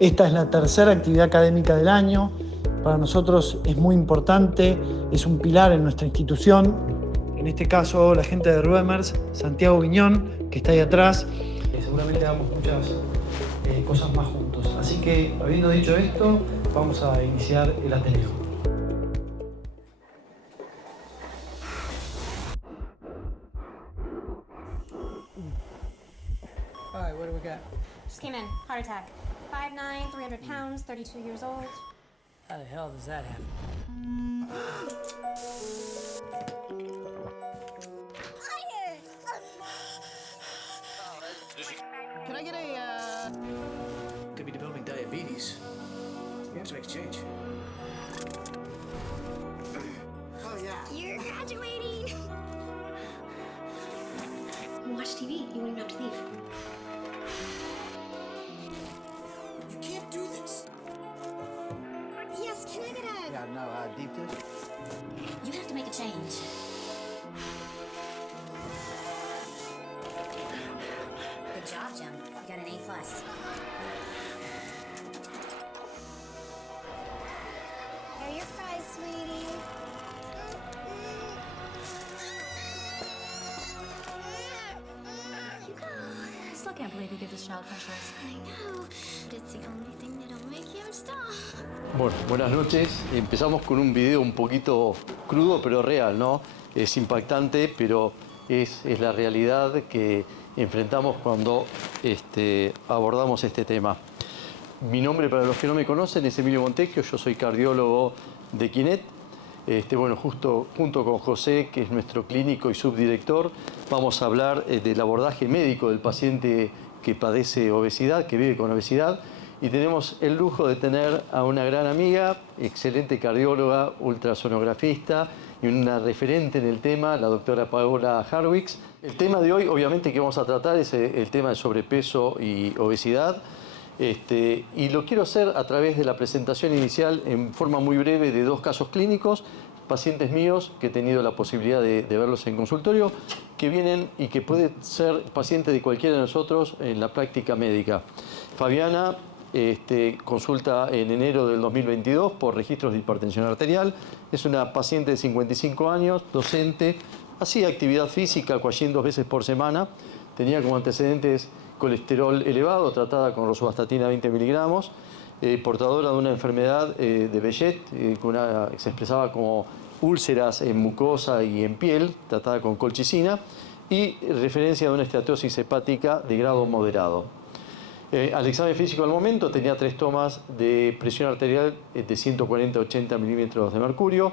Esta es la tercera actividad académica del año. Para nosotros es muy importante, es un pilar en nuestra institución. En este caso, la gente de Ruemers, Santiago Viñón, que está ahí atrás. Seguramente hagamos muchas cosas más juntos. Así que, habiendo dicho esto, vamos a iniciar el Ateneo. All right, what do we got? Just came in. Heart attack. 5'9", 300 pounds, 32 years old. How the hell does that happen? Can I get a, Could be developing diabetes. You have to make a change. Oh, yeah. You're graduating! You watch TV. You won't even have to leave. You can't do this. Yes, can I get a... Yeah, no, deep dish? You have to make a change. Good job, Jim. You got an A+. Here are your fries, sweetie. I still can't believe you give this child fresh ice. I know, but it's the only thing that'll make him stop. Bueno, buenas noches. Empezamos con un video un poquito crudo, pero real, ¿no? Es impactante, pero es la realidad que enfrentamos cuando abordamos este tema. Mi nombre, para los que no me conocen, es Emilio Montecchio. Yo soy cardiólogo de Quinet. Bueno, junto con José, que es nuestro clínico y subdirector, vamos a hablar del abordaje médico del paciente que padece obesidad, que vive con obesidad. Y tenemos el lujo de tener a una gran amiga, excelente cardióloga, ultrasonografista y una referente en el tema, la doctora Paola Harwicz. El tema de hoy, obviamente, que vamos a tratar es el tema de sobrepeso y obesidad. Y lo quiero hacer a través de la presentación inicial en forma muy breve de dos casos clínicos, pacientes míos que he tenido la posibilidad de verlos en consultorio, que vienen y que pueden ser pacientes de cualquiera de nosotros en la práctica médica. Fabiana consulta en enero del 2022 por registros de hipertensión arterial. Es una paciente de 55 años, docente, hacía actividad física casi 2 veces por semana, tenía como antecedentes colesterol elevado, tratada con rosuvastatina 20 miligramos, portadora de una enfermedad de Behçet, que se expresaba como úlceras en mucosa y en piel, tratada con colchicina, y referencia de una esteatosis hepática de grado moderado. Al examen físico al momento tenía 3 tomas de presión arterial de 140-80 milímetros de mercurio,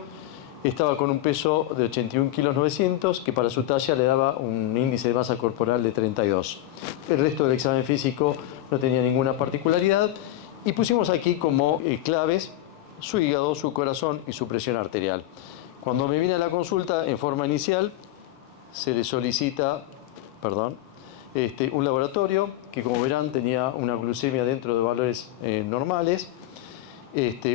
estaba con un peso de 81 kilos 900, que para su talla le daba un índice de masa corporal de 32. El resto del examen físico no tenía ninguna particularidad y pusimos aquí como claves su hígado, su corazón y su presión arterial. Cuando me vine a la consulta, en forma inicial, se le solicita, un laboratorio que, como verán, tenía una glucemia dentro de valores normales,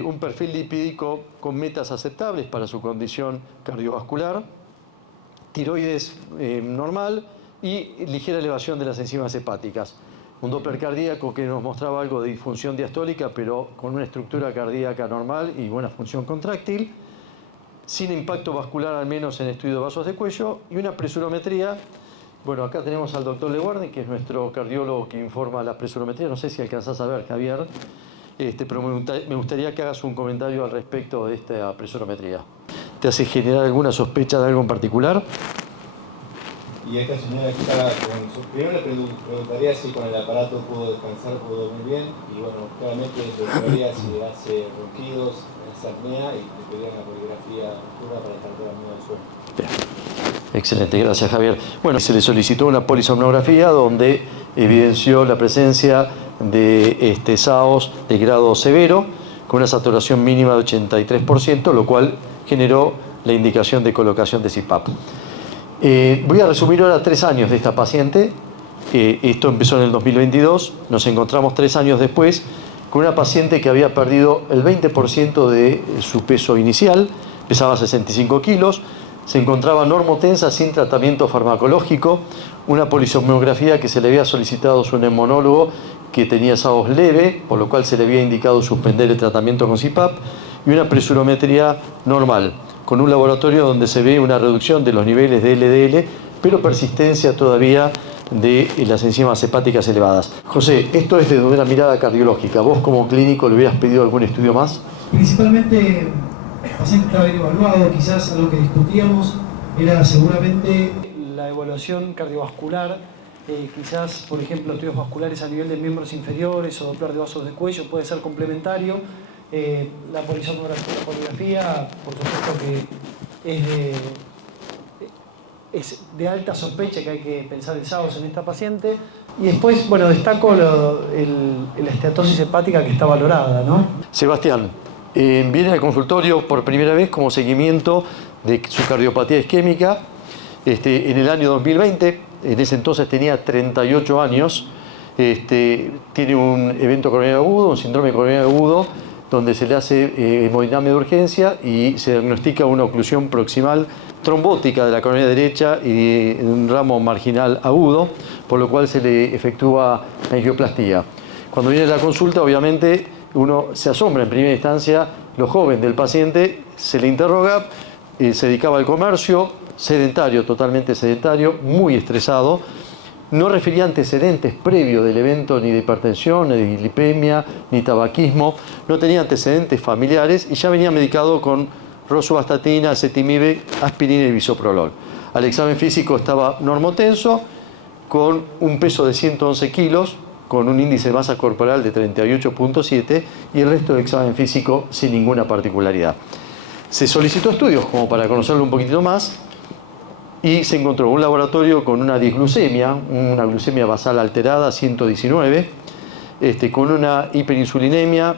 un perfil lipídico con metas aceptables para su condición cardiovascular, tiroides normal y ligera elevación de las enzimas hepáticas. Un Doppler cardíaco que nos mostraba algo de disfunción diastólica, pero con una estructura cardíaca normal y buena función contráctil, sin impacto vascular al menos en estudio de vasos de cuello, y una presurometría. Bueno, acá tenemos al doctor Leguardi, que es nuestro cardiólogo que informa la presurometría. No sé si alcanzás a ver, Javier. Pero me gustaría que hagas un comentario al respecto de esta presurometría. ¿Te hace generar alguna sospecha de algo en particular? Y esta señora que está con su... Primero le preguntaría si con el aparato pudo descansar, pudo dormir bien. Y bueno, claramente le preguntaría si hace ronquidos, hace apnea, y le pediría una poligrafía nocturna para estar dormido del sueño. Bien. Excelente, gracias, Javier. Bueno, se le solicitó una polisomnografía donde evidenció la presencia de SAOS de grado severo, con una saturación mínima de 83%, lo cual generó la indicación de colocación de CPAP. Voy a resumir ahora 3 años de esta paciente. Esto empezó en el 2022. Nos encontramos 3 años después con una paciente que había perdido el 20% de su peso inicial, pesaba 65 kilos, se encontraba normotensa sin tratamiento farmacológico, una polisomnografía que se le había solicitado a su neumonólogo que tenía SAOS leve, por lo cual se le había indicado suspender el tratamiento con CPAP, y una presurometría normal, con un laboratorio donde se ve una reducción de los niveles de LDL, pero persistencia todavía de las enzimas hepáticas elevadas. José, esto es desde una mirada cardiológica. ¿Vos como clínico le hubieras pedido algún estudio más? Principalmente, el paciente estaba bien evaluado, quizás algo que discutíamos era seguramente La evaluación cardiovascular, quizás, por ejemplo, estudios vasculares a nivel de miembros inferiores o Doppler de vasos de cuello puede ser complementario. La polisomnografía, por supuesto que es de alta sospecha que hay que pensar en SAOS en esta paciente. Y después, bueno, destaco la esteatosis hepática que está valorada, ¿no? Sebastián, viene al consultorio por primera vez como seguimiento de su cardiopatía isquémica en el año 2020. En ese entonces tenía 38 años. Tiene un evento coronario agudo, un síndrome coronario agudo, donde se le hace hemodinamia de urgencia y se diagnostica una oclusión proximal trombótica de la coronaria derecha y un ramo marginal agudo, por lo cual se le efectúa angioplastía. Cuando viene la consulta, obviamente, uno se asombra en primera instancia, lo joven del paciente, se le interroga, se dedicaba al comercio, sedentario, totalmente sedentario, muy estresado, no refería antecedentes previos del evento ni de hipertensión, ni de dislipemia, ni tabaquismo, no tenía antecedentes familiares y ya venía medicado con rosuvastatina, ezetimibe, aspirina y bisoprolol. Al examen físico estaba normotenso, con un peso de 111 kilos, con un índice de masa corporal de 38.7 y el resto del examen físico sin ninguna particularidad. Se solicitó estudios como para conocerlo un poquitito más y se encontró un laboratorio con una disglucemia, una glucemia basal alterada, 119, con una hiperinsulinemia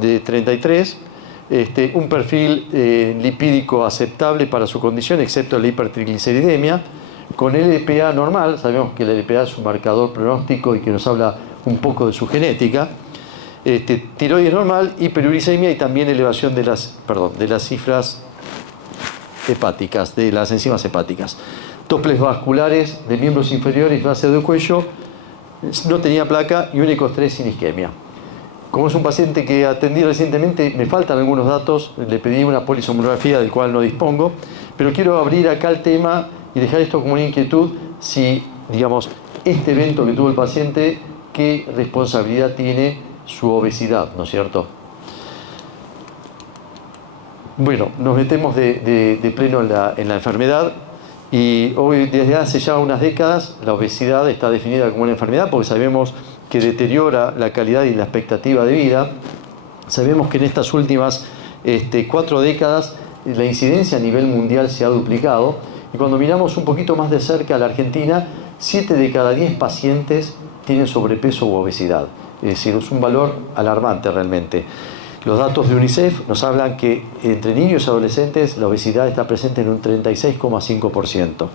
de 33, un perfil lipídico aceptable para su condición, excepto la hipertrigliceridemia, con LPA normal. Sabemos que el LPA es un marcador pronóstico y que nos habla un poco de su genética. Tiroides normal, hiperuricemia y también elevación de las cifras hepáticas, de las enzimas hepáticas. Toples vasculares de miembros inferiores, base de cuello, no tenía placa y un ECO3 sin isquemia. Como es un paciente que atendí recientemente, me faltan algunos datos, le pedí una polisomnografía del cual no dispongo, pero quiero abrir acá el tema y dejar esto como una inquietud, si, digamos, este evento que tuvo el paciente, qué responsabilidad tiene su obesidad, ¿no es cierto? Bueno, nos metemos de pleno en la enfermedad y hoy, desde hace ya unas décadas, la obesidad está definida como una enfermedad porque sabemos que deteriora la calidad y la expectativa de vida. Sabemos que en estas últimas 4 décadas la incidencia a nivel mundial se ha duplicado y cuando miramos un poquito más de cerca a la Argentina, 7 de cada 10 pacientes tienen sobrepeso u obesidad. Es decir, es un valor alarmante realmente. Los datos de UNICEF nos hablan que entre niños y adolescentes la obesidad está presente en un 36,5%.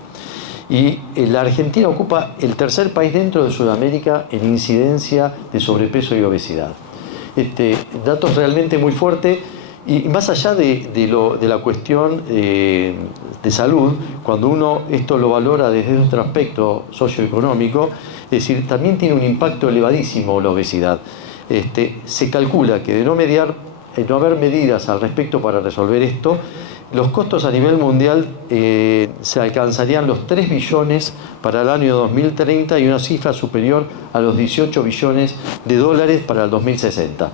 Y la Argentina ocupa el tercer país dentro de Sudamérica en incidencia de sobrepeso y obesidad. Datos realmente muy fuertes y más allá de la cuestión de salud, cuando uno esto lo valora desde otro aspecto socioeconómico, es decir, también tiene un impacto elevadísimo la obesidad. Se calcula que de no haber medidas al respecto para resolver esto, los costos a nivel mundial se alcanzarían los 3 billones para el año 2030 y una cifra superior a los 18 billones de dólares para el 2060.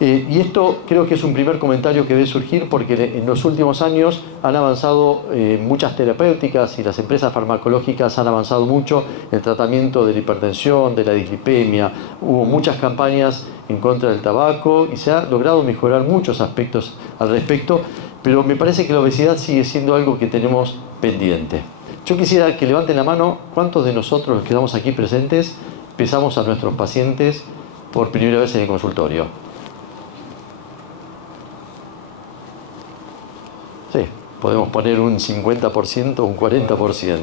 Y esto creo que es un primer comentario que debe surgir porque en los últimos años han avanzado muchas terapéuticas y las empresas farmacológicas han avanzado mucho en el tratamiento de la hipertensión, de la dislipemia. Hubo muchas campañas en contra del tabaco y se ha logrado mejorar muchos aspectos al respecto, pero me parece que la obesidad sigue siendo algo que tenemos pendiente. Yo quisiera que levanten la mano cuántos de nosotros los que estamos aquí presentes pesamos a nuestros pacientes por primera vez en el consultorio. Sí, podemos poner un 50%, un 40%.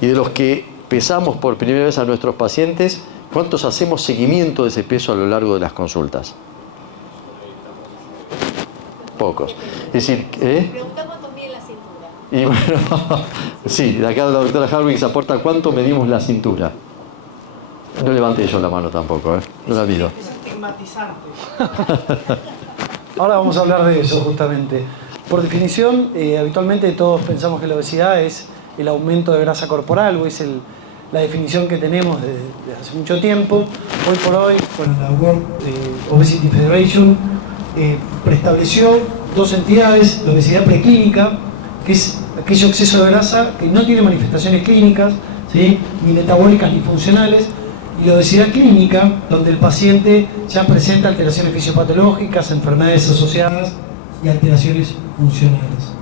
Y de los que pesamos por primera vez a nuestros pacientes, ¿cuántos hacemos seguimiento de ese peso a lo largo de las consultas? Pocos. Es decir, Pregunta cuánto mide la cintura. Y bueno, sí, de acá la doctora Harwicks aporta cuánto medimos la cintura. No levante yo la mano tampoco, no la miro. Es estigmatizante. Ahora vamos a hablar de eso justamente. Por definición, habitualmente todos pensamos que la obesidad es el aumento de grasa corporal, o es la definición que tenemos desde hace mucho tiempo. Hoy por hoy, bueno, la World Obesity Federation preestableció dos entidades: la obesidad preclínica, que es aquello exceso de grasa que no tiene manifestaciones clínicas, ¿sí?, ni metabólicas ni funcionales, y la obesidad clínica, donde el paciente ya presenta alteraciones fisiopatológicas, enfermedades asociadas y alteraciones funcionales.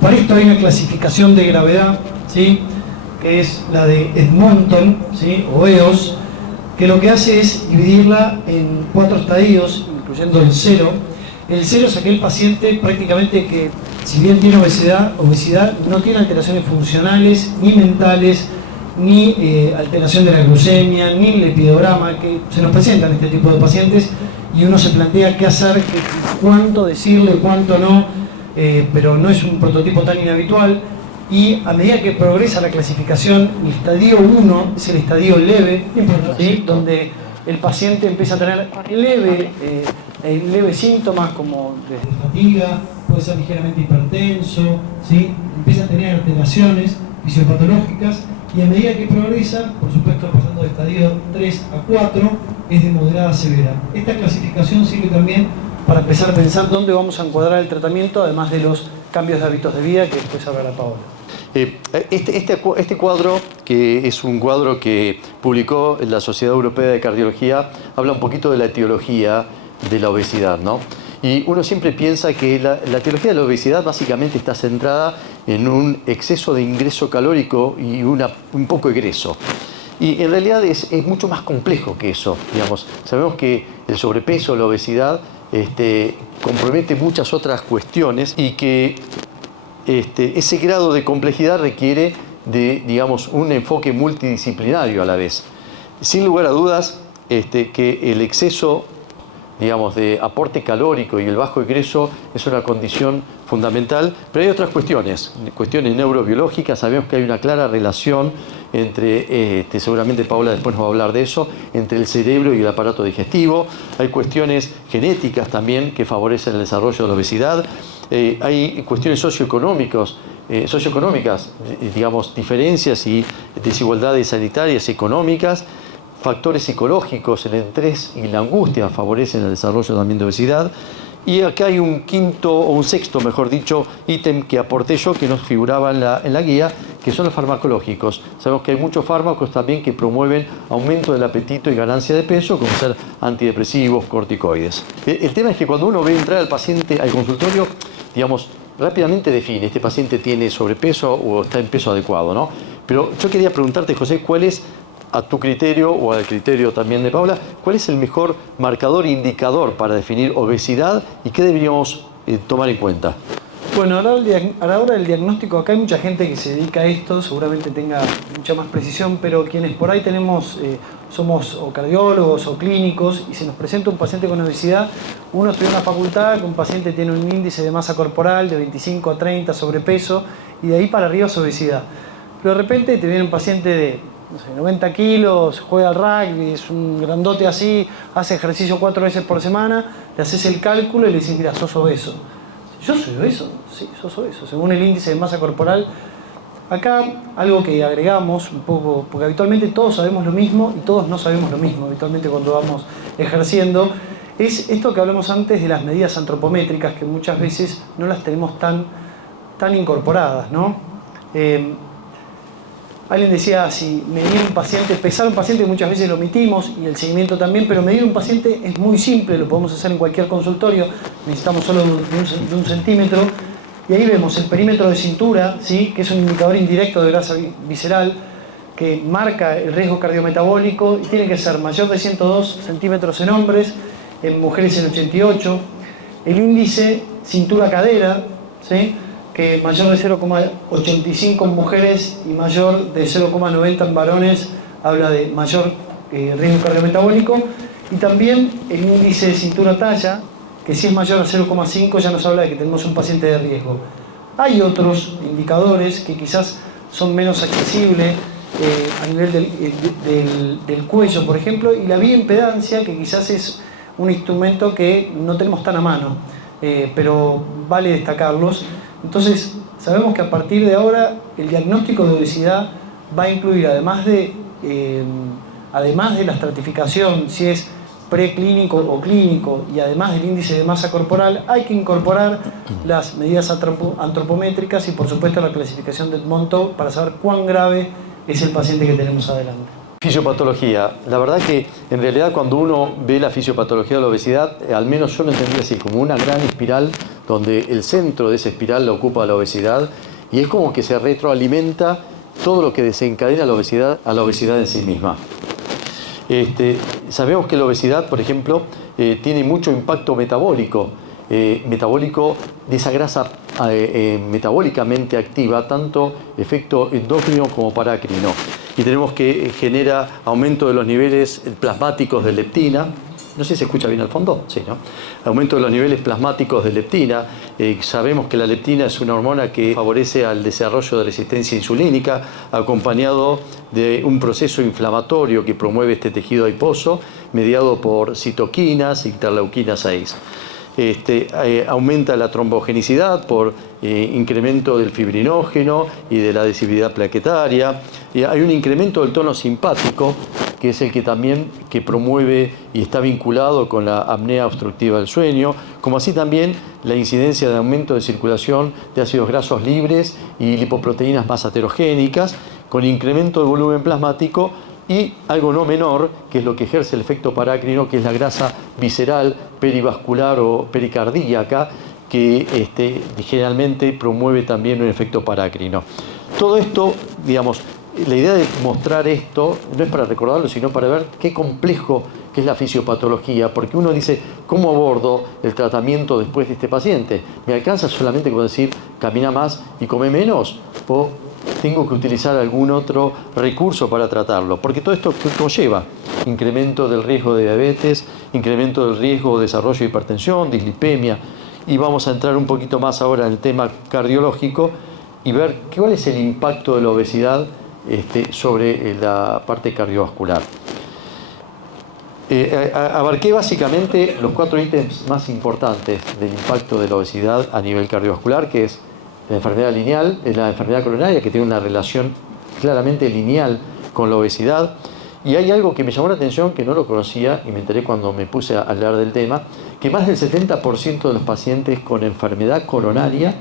Para esto hay una clasificación de gravedad, ¿sí?, que es la de Edmonton, ¿sí?, o EOS, que lo que hace es dividirla en 4 estadios, incluyendo el 0. El 0 es aquel paciente prácticamente que, si bien tiene obesidad, no tiene alteraciones funcionales, ni mentales, ni alteración de la glucemia, ni el lepidograma, que se nos presentan este tipo de pacientes, y uno se plantea qué hacer, cuánto decirle, cuánto no, pero no es un prototipo tan inhabitual. Y a medida que progresa la clasificación, el estadio 1 es el estadio leve, ¿sí?, donde el paciente empieza a tener leves síntomas como desde fatiga, puede ser ligeramente hipertenso, ¿sí?, empieza a tener alteraciones fisiopatológicas, y a medida que progresa, por supuesto pasando de estadio 3 a 4, es de moderada a severa. Esta clasificación sirve también para empezar a pensar dónde vamos a encuadrar el tratamiento, además de los cambios de hábitos de vida que después hablará Paola. Este cuadro, que es un cuadro que publicó la Sociedad Europea de Cardiología, habla un poquito de la etiología de la obesidad, ¿no? Y uno siempre piensa que la etiología de la obesidad básicamente está centrada en un exceso de ingreso calórico y un poco egreso. Y en realidad es mucho más complejo que eso, digamos. Sabemos que el sobrepeso, la obesidad, compromete muchas otras cuestiones, y que ese grado de complejidad requiere de, digamos, un enfoque multidisciplinario a la vez. Sin lugar a dudas, que el exceso, digamos, de aporte calórico y el bajo egreso es una condición fundamental, pero hay otras cuestiones neurobiológicas. Sabemos que hay una clara relación entre, seguramente Paola después nos va a hablar de eso, entre el cerebro y el aparato digestivo. Hay cuestiones genéticas también que favorecen el desarrollo de la obesidad. Hay cuestiones socioeconómicas, digamos, diferencias y desigualdades sanitarias y económicas. Factores psicológicos, el estrés y la angustia favorecen el desarrollo también de obesidad. Y acá hay un quinto, o un sexto, mejor dicho, ítem que aporté yo, que nos figuraba en la guía, que son los farmacológicos. Sabemos que hay muchos fármacos también que promueven aumento del apetito y ganancia de peso, como ser antidepresivos, corticoides. El tema es que cuando uno ve entrar al paciente al consultorio, digamos, rápidamente define, este paciente tiene sobrepeso o está en peso adecuado, ¿no? Pero yo quería preguntarte, José, ¿cuál es, a tu criterio o al criterio también de Paula, cuál es el mejor marcador e indicador para definir obesidad y qué deberíamos tomar en cuenta? Bueno, a la hora del diagnóstico, acá hay mucha gente que se dedica a esto, seguramente tenga mucha más precisión, pero quienes por ahí somos o cardiólogos o clínicos y se nos presenta un paciente con obesidad, uno estudia en una facultad que un paciente tiene un índice de masa corporal de 25 a 30, sobrepeso, y de ahí para arriba es obesidad. Pero de repente te viene un paciente de, no sé, 90 kilos, juega al rugby, es un grandote así, hace ejercicio 4 veces por semana, le haces el cálculo y le dices, mira, sos obeso. ¿Yo soy obeso? Sí, sos obeso. Según el índice de masa corporal, acá algo que agregamos un poco, porque habitualmente todos sabemos lo mismo y todos no sabemos lo mismo, habitualmente cuando vamos ejerciendo, es esto que hablamos antes de las medidas antropométricas, que muchas veces no las tenemos tan incorporadas, ¿no? Alguien decía, si medir un paciente, pesar un paciente, muchas veces lo omitimos, y el seguimiento también, pero medir un paciente es muy simple, lo podemos hacer en cualquier consultorio, necesitamos solo de un centímetro, y ahí vemos el perímetro de cintura, ¿sí?, que es un indicador indirecto de grasa visceral, que marca el riesgo cardiometabólico, y tiene que ser mayor de 102 centímetros en hombres, en mujeres en 88, el índice cintura-cadera, ¿sí?, que mayor de 0,85 en mujeres y mayor de 0,90 en varones, habla de mayor riesgo cardiometabólico, y también el índice de cintura-talla, que si es mayor a 0,5 ya nos habla de que tenemos un paciente de riesgo. Hay otros indicadores que quizás son menos accesibles, a nivel del cuello, por ejemplo, y la bioimpedancia, que quizás es un instrumento que no tenemos tan a mano, pero vale destacarlos. Entonces, sabemos que a partir de ahora el diagnóstico de obesidad va a incluir, además de la estratificación, si es preclínico o clínico, y además del índice de masa corporal, hay que incorporar las medidas antropométricas y, por supuesto, la clasificación de Edmonton para saber cuán grave es el paciente que tenemos adelante. Fisiopatología. La verdad que en realidad cuando uno ve la fisiopatología de la obesidad, al menos yo lo entendí así, como una gran espiral donde el centro de esa espiral la ocupa la obesidad, y es como que se retroalimenta todo lo que desencadena la obesidad en sí misma. Sabemos que la obesidad, por ejemplo, tiene mucho impacto metabólico de esa grasa metabólicamente activa, tanto efecto endocrino como parácrino. Y tenemos que genera aumento de los niveles plasmáticos de leptina. No sé si se escucha bien al fondo, sí, ¿no? Aumento de los niveles plasmáticos de leptina. Sabemos que la leptina es una hormona que favorece al desarrollo de resistencia insulínica, acompañado de un proceso inflamatorio que promueve este tejido adiposo, mediado por citoquinas, interleuquina 6. Aumenta la trombogenicidad por incremento del fibrinógeno y de la adhesividad plaquetaria. Hay un incremento del tono simpático, que es el que también promueve y está vinculado con la apnea obstructiva del sueño, como así también la incidencia de aumento de circulación de ácidos grasos libres y lipoproteínas más aterogénicas, con incremento de volumen plasmático y algo no menor, que es lo que ejerce el efecto parácrino, que es la grasa visceral, perivascular o pericardíaca, que generalmente promueve también un efecto parácrino. Todo esto, digamos, la idea de mostrar esto no es para recordarlo, sino para ver qué complejo que es la fisiopatología, porque uno dice, ¿cómo abordo el tratamiento después de este paciente? ¿Me alcanza solamente con decir, camina más y come menos? ¿O tengo que utilizar algún otro recurso para tratarlo? Porque todo esto conlleva incremento del riesgo de diabetes, incremento del riesgo de desarrollo de hipertensión, dislipemia, y vamos a entrar un poquito más ahora en el tema cardiológico y ver cuál es el impacto de la obesidad sobre la parte cardiovascular. Abarqué básicamente los 4 ítems más importantes del impacto de la obesidad a nivel cardiovascular, que es la enfermedad lineal, la enfermedad coronaria, que tiene una relación claramente lineal con la obesidad. Y hay algo que me llamó la atención, que no lo conocía, y me enteré cuando me puse a hablar del tema, que más del 70% de los pacientes con enfermedad coronaria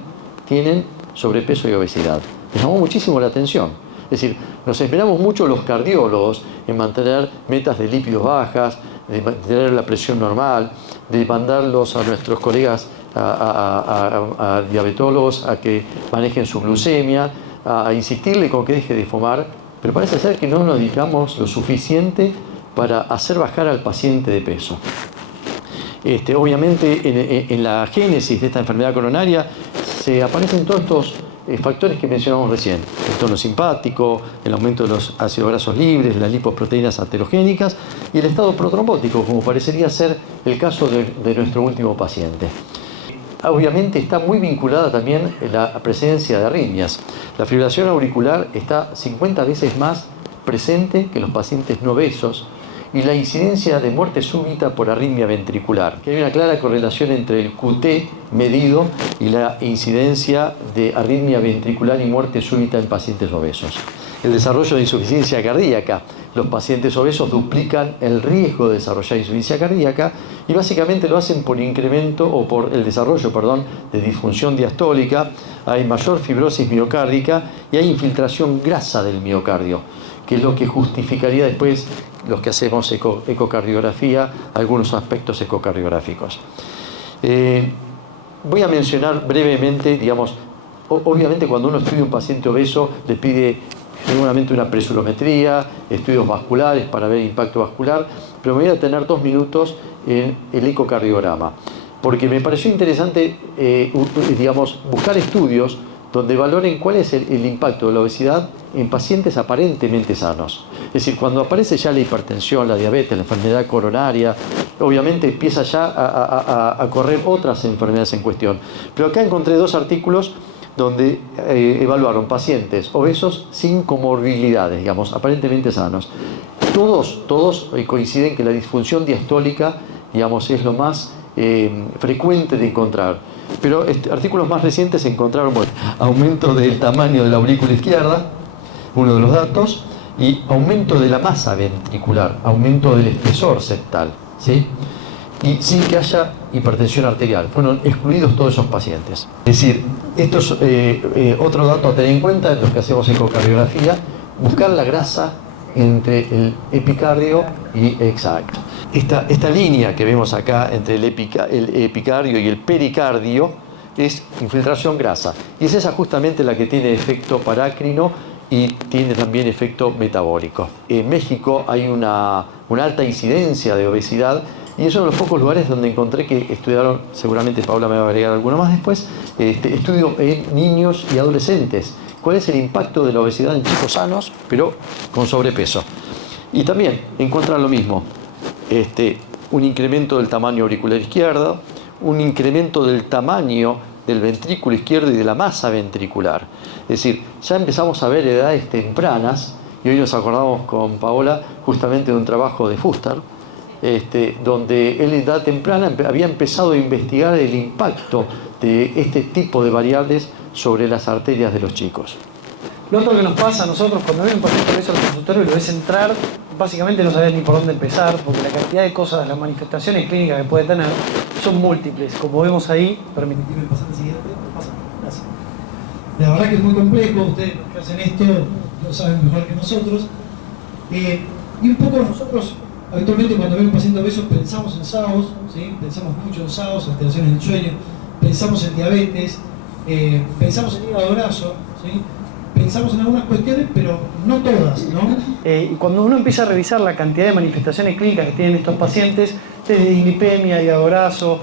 tienen sobrepeso y obesidad. Me llamó muchísimo la atención. Es decir, nos esperamos mucho los cardiólogos en mantener metas de lípidos bajas, de mantener la presión normal, de mandarlos a nuestros colegas, a diabetólogos, a que manejen su glucemia, a insistirle con que deje de fumar, pero parece ser que no nos dedicamos lo suficiente para hacer bajar al paciente de peso. Obviamente en la génesis de esta enfermedad coronaria se aparecen todos estos factores que mencionamos recién: el tono simpático, el aumento de los ácidos grasos libres, las lipoproteínas aterogénicas y el estado protrombótico, como parecería ser el caso de nuestro último paciente. Obviamente está muy vinculada también la presencia de arritmias. La fibrilación auricular está 50 veces más presente que en los pacientes no obesos, y la incidencia de muerte súbita por arritmia ventricular, que hay una clara correlación entre el QT medido y la incidencia de arritmia ventricular y muerte súbita en pacientes obesos. El desarrollo de insuficiencia cardíaca. Los pacientes obesos duplican el riesgo de desarrollar insuficiencia cardíaca, y básicamente lo hacen por incremento o por el desarrollo, de disfunción diastólica. Hay mayor fibrosis miocárdica y hay infiltración grasa del miocardio, que es lo que justificaría después los que hacemos ecocardiografía, algunos aspectos ecocardiográficos. Voy a mencionar brevemente, digamos, obviamente cuando uno estudia un paciente obeso le pide seguramente una presurometría, estudios vasculares para ver impacto vascular, pero me voy a tener 2 minutos en el ecocardiograma, porque me pareció interesante, digamos, buscar estudios donde valoren cuál es el impacto de la obesidad en pacientes aparentemente sanos. Es decir, cuando aparece ya la hipertensión, la diabetes, la enfermedad coronaria, obviamente empieza ya a correr otras enfermedades en cuestión. Pero acá encontré 2 artículos donde evaluaron pacientes obesos sin comorbilidades, digamos, aparentemente sanos. Todos coinciden que la disfunción diastólica, digamos, es lo más frecuente de encontrar. Pero artículos más recientes encontraron aumento del tamaño de la aurícula izquierda, uno de los datos, y aumento de la masa ventricular, aumento del espesor septal, ¿sí? Y sin que haya hipertensión arterial. Fueron excluidos todos esos pacientes. Es decir, esto es otro dato a tener en cuenta en los que hacemos ecocardiografía, buscar la grasa entre el epicardio y exacto. Esta línea que vemos acá entre el epicardio y el pericardio es infiltración grasa. Y es esa justamente la que tiene efecto parácrino y tiene también efecto metabólico. En México hay una alta incidencia de obesidad y es uno de los pocos lugares donde encontré que estudiaron, seguramente Paula me va a agregar alguno más después, estudio en niños y adolescentes. ¿Cuál es el impacto de la obesidad en chicos sanos, pero con sobrepeso? Y también encuentran lo mismo, un incremento del tamaño auricular izquierdo, un incremento del tamaño del ventrículo izquierdo y de la masa ventricular. Es decir, ya empezamos a ver edades tempranas, y hoy nos acordamos con Paola justamente de un trabajo de Fuster, donde él en edad temprana había empezado a investigar el impacto de este tipo de variables sobre las arterias de los chicos. Lo otro que nos pasa a nosotros cuando ven un paciente obeso al consultorio y lo ves entrar, básicamente no sabes ni por dónde empezar, porque la cantidad de cosas, las manifestaciones clínicas que puede tener son múltiples. Como vemos ahí, permíteme pasar al siguiente. Gracias. La verdad que es muy complejo, ustedes que hacen esto lo saben mejor que nosotros. Y un poco nosotros, habitualmente cuando vemos un paciente obeso pensamos en SAOS, ¿sí? Pensamos mucho en SAOS, alteraciones del sueño, pensamos en diabetes, pensamos en hígado graso, ¿sí? Pensamos en algunas cuestiones, pero no todas, ¿no? Y cuando uno empieza a revisar la cantidad de manifestaciones clínicas que tienen estos pacientes, desde dislipemia, hígado graso,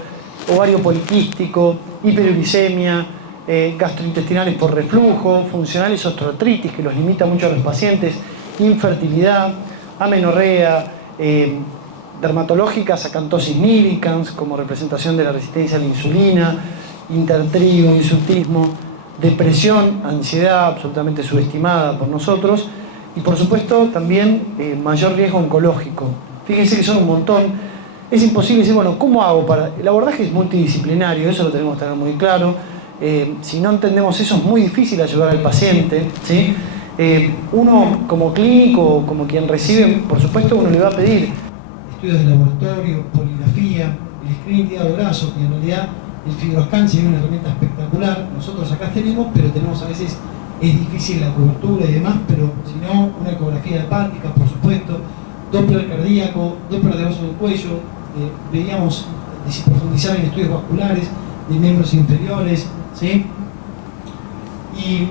ovario poliquístico, hiperuricemia, gastrointestinales por reflujo, funcionales osteoartritis, que los limita mucho a los pacientes, infertilidad, amenorrea, dermatológicas, acantosis nigricans, como representación de la resistencia a la insulina, intertrigo, insultismo, depresión, ansiedad, absolutamente subestimada por nosotros, y por supuesto también mayor riesgo oncológico. Fíjense que son un montón. Es imposible decir, bueno, ¿cómo hago para...? El abordaje es multidisciplinario, eso lo tenemos que tener muy claro. Si no entendemos eso, es muy difícil ayudar al paciente, ¿sí? Uno como clínico, como quien recibe, por supuesto uno le va a pedir estudios de laboratorio, poligrafía, el screening de hígado graso, que en realidad el fibroscan es una herramienta espectacular. Nosotros acá tenemos, pero tenemos a veces, es difícil la cobertura y demás, pero si no, una ecografía hepática, por supuesto, Doppler cardíaco, Doppler de vaso del cuello, veíamos si profundizar en estudios vasculares de miembros inferiores, ¿sí? Y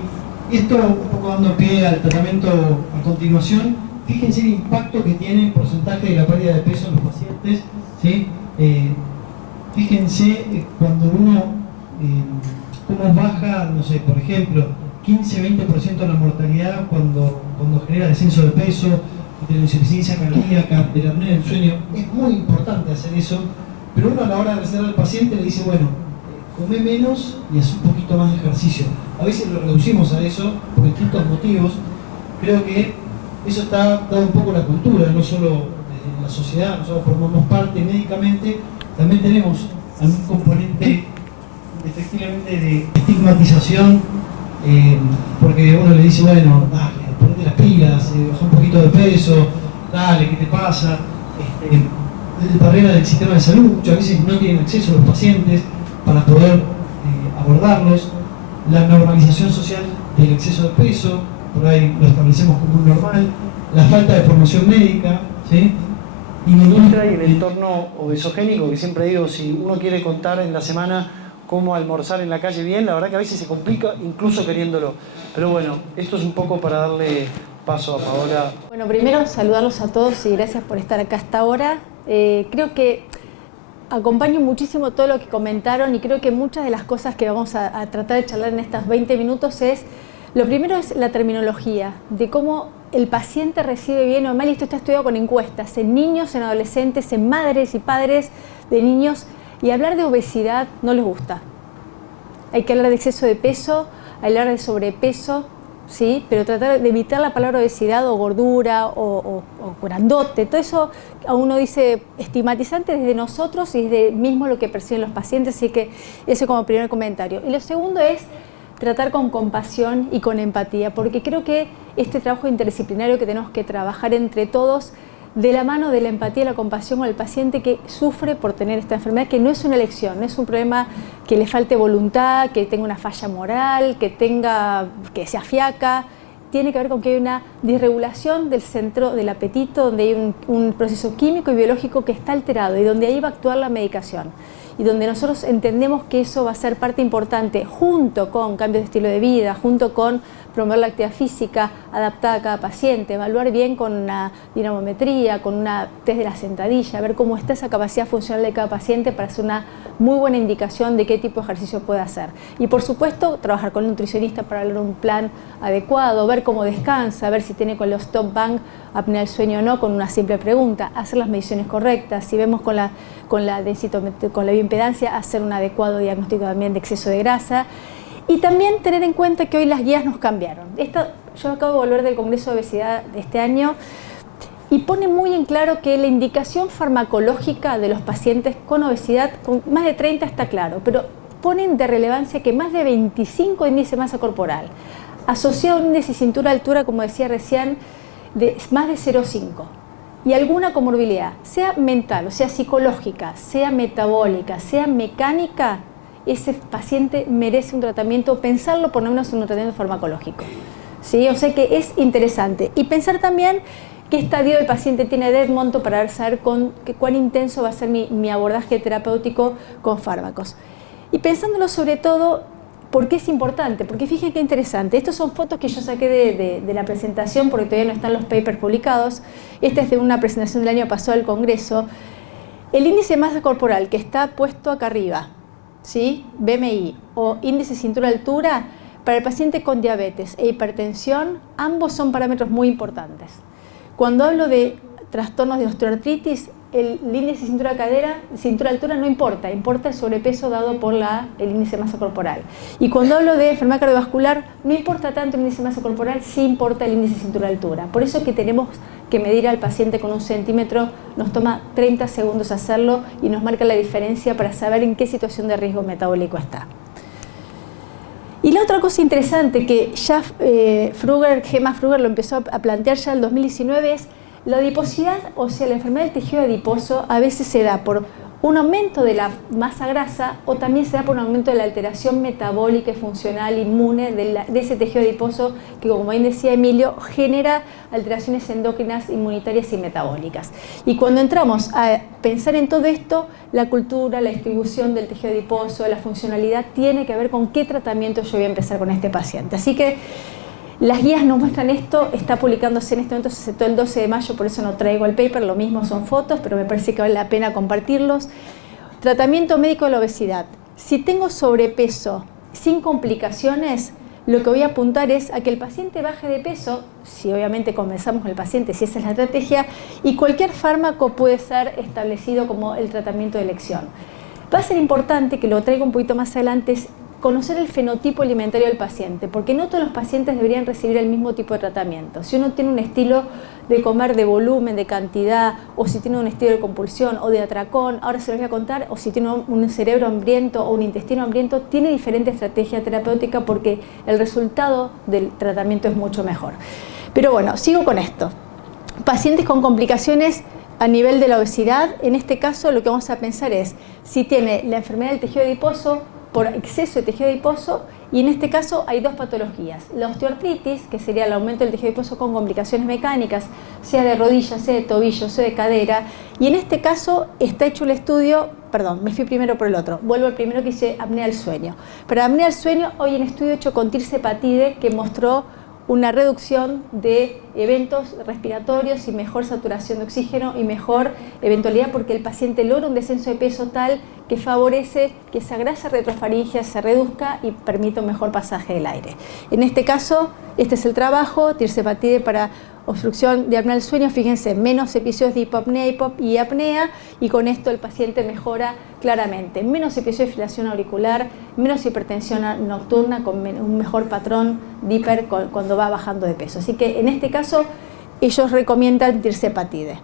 esto, un poco dando pie al tratamiento a continuación, fíjense el impacto que tiene el porcentaje de la pérdida de peso en los pacientes, ¿sí? Fíjense cuando uno, cómo baja, no sé, por ejemplo, 15-20% de la mortalidad cuando genera descenso de peso, de la insuficiencia cardíaca, de la apnea del sueño. Es muy importante hacer eso, pero uno a la hora de recetar al paciente le dice, bueno, come menos y haz un poquito más de ejercicio. A veces lo reducimos a eso por distintos motivos. Creo que eso está dado un poco la cultura, no solo desde la sociedad, nosotros formamos parte médicamente. También tenemos algún componente efectivamente de estigmatización, porque uno le dice, bueno, dale, ponete las pilas, baja un poquito de peso, dale, ¿qué te pasa? Barrera del sistema de salud, muchas veces no tienen acceso a los pacientes para poder abordarlos. La normalización social del exceso de peso, por ahí lo establecemos como un normal. La falta de formación médica, ¿sí? Y la industria y el entorno obesogénico, que siempre digo, si uno quiere contar en la semana cómo almorzar en la calle bien, la verdad que a veces se complica incluso queriéndolo. Pero bueno, esto es un poco para darle paso a Paola. Bueno, primero saludarlos a todos y gracias por estar acá hasta ahora. Creo que acompaño muchísimo todo lo que comentaron y creo que muchas de las cosas que vamos a tratar de charlar en estos 20 minutos es, lo primero es la terminología, de cómo el paciente recibe bien o mal, y esto está estudiado con encuestas, en niños, en adolescentes, en madres y padres de niños, y hablar de obesidad no les gusta. Hay que hablar de exceso de peso, hablar de sobrepeso, ¿sí? Pero tratar de evitar la palabra obesidad o gordura o grandote. Todo eso a uno dice estigmatizante desde nosotros y desde mismo lo que perciben los pacientes, así que eso como primer comentario. Y lo segundo es tratar con compasión y con empatía, porque creo que este trabajo interdisciplinario que tenemos que trabajar entre todos, de la mano de la empatía y la compasión con el paciente que sufre por tener esta enfermedad, que no es una elección, no es un problema que le falte voluntad, que tenga una falla moral, que sea fiaca. Tiene que ver con que hay una disregulación del centro del apetito, donde hay un proceso químico y biológico que está alterado y donde ahí va a actuar la medicación. Y donde nosotros entendemos que eso va a ser parte importante, junto con cambios de estilo de vida, junto con promover la actividad física adaptada a cada paciente, evaluar bien con una dinamometría, con una test de la sentadilla, ver cómo está esa capacidad funcional de cada paciente para hacer una muy buena indicación de qué tipo de ejercicio puede hacer. Y por supuesto, trabajar con un nutricionista para lograr un plan adecuado, ver cómo descansa, ver si tiene con los stop bang apnea del sueño o no, con una simple pregunta, hacer las mediciones correctas, si vemos con la bioimpedancia, hacer un adecuado diagnóstico también de exceso de grasa. Y también tener en cuenta que hoy las guías nos cambiaron. Yo acabo de volver del Congreso de Obesidad de este año y pone muy en claro que la indicación farmacológica de los pacientes con obesidad, con más de 30 está claro, pero ponen de relevancia que más de 25 índice de masa corporal, asociado a un índice de cintura-altura, como decía recién, de más de 0,5. Y alguna comorbilidad, sea mental, o sea psicológica, sea metabólica, sea mecánica, ese paciente merece un tratamiento, pensarlo por lo menos en un tratamiento farmacológico. ¿Sí? O sea que es interesante. Y pensar también qué estadio el paciente tiene de monto para saber cuán intenso va a ser mi abordaje terapéutico con fármacos. Y pensándolo sobre todo, ¿por qué es importante? Porque fíjense qué interesante. Estas son fotos que yo saqué de la presentación porque todavía no están los papers publicados. Esta es de una presentación del año pasado del Congreso. El índice de masa corporal que está puesto acá arriba, ¿sí? BMI o índice de cintura-altura, para el paciente con diabetes e hipertensión, ambos son parámetros muy importantes. Cuando hablo de trastornos de osteoartritis, el índice de cintura-altura no importa, importa el sobrepeso dado por el índice de masa corporal. Y cuando hablo de enfermedad cardiovascular, no importa tanto el índice de masa corporal, sí importa el índice de cintura-altura. Por eso que tenemos que medir al paciente con 1 centímetro, nos toma 30 segundos hacerlo y nos marca la diferencia para saber en qué situación de riesgo metabólico está. Y la otra cosa interesante que ya Gemma Fruger lo empezó a plantear ya en el 2019 es la adiposidad, o sea, la enfermedad del tejido adiposo a veces se da por un aumento de la masa grasa o también se da por un aumento de la alteración metabólica y funcional inmune de ese tejido adiposo que, como bien decía Emilio, genera alteraciones endócrinas, inmunitarias y metabólicas. Y cuando entramos a pensar en todo esto, la cultura, la distribución del tejido adiposo, la funcionalidad, tiene que ver con qué tratamiento yo voy a empezar con este paciente. Así que las guías nos muestran esto, está publicándose en este momento, se aceptó el 12 de mayo, por eso no traigo el paper, lo mismo son fotos, pero me parece que vale la pena compartirlos. Tratamiento médico de la obesidad. Si tengo sobrepeso sin complicaciones, lo que voy a apuntar es a que el paciente baje de peso, si obviamente conversamos con el paciente, si esa es la estrategia, y cualquier fármaco puede ser establecido como el tratamiento de elección. Va a ser importante, que lo traigo un poquito más adelante, es conocer el fenotipo alimentario del paciente, porque no todos los pacientes deberían recibir el mismo tipo de tratamiento. Si uno tiene un estilo de comer de volumen, de cantidad, o si tiene un estilo de compulsión o de atracón, ahora se los voy a contar, o si tiene un cerebro hambriento o un intestino hambriento, tiene diferente estrategia terapéutica porque el resultado del tratamiento es mucho mejor. Pero bueno, sigo con esto. Pacientes con complicaciones a nivel de la obesidad, en este caso lo que vamos a pensar es si tiene la enfermedad del tejido adiposo por exceso de tejido adiposo, y en este caso hay dos patologías. La osteoartritis, que sería el aumento del tejido adiposo con complicaciones mecánicas, sea de rodilla, sea de tobillo, sea de cadera, y en este caso está hecho el estudio, perdón, me fui primero por el otro, vuelvo al primero que dice apnea del sueño. Para apnea del sueño, hoy hay un estudio hecho con tirzepatide que mostró una reducción de eventos respiratorios y mejor saturación de oxígeno y mejor eventualidad porque el paciente logra un descenso de peso tal que favorece que esa grasa retrofaringea se reduzca y permita un mejor pasaje del aire. En este caso, este es el trabajo, tirzepatide para obstrucción de apnea del sueño, fíjense, menos episodios de hipopnea y apnea, y con esto el paciente mejora claramente. Menos episodios de fibrilación auricular, menos hipertensión nocturna, con un mejor patrón de hiper cuando va bajando de peso. Así que en este caso ellos recomiendan tirzepatide.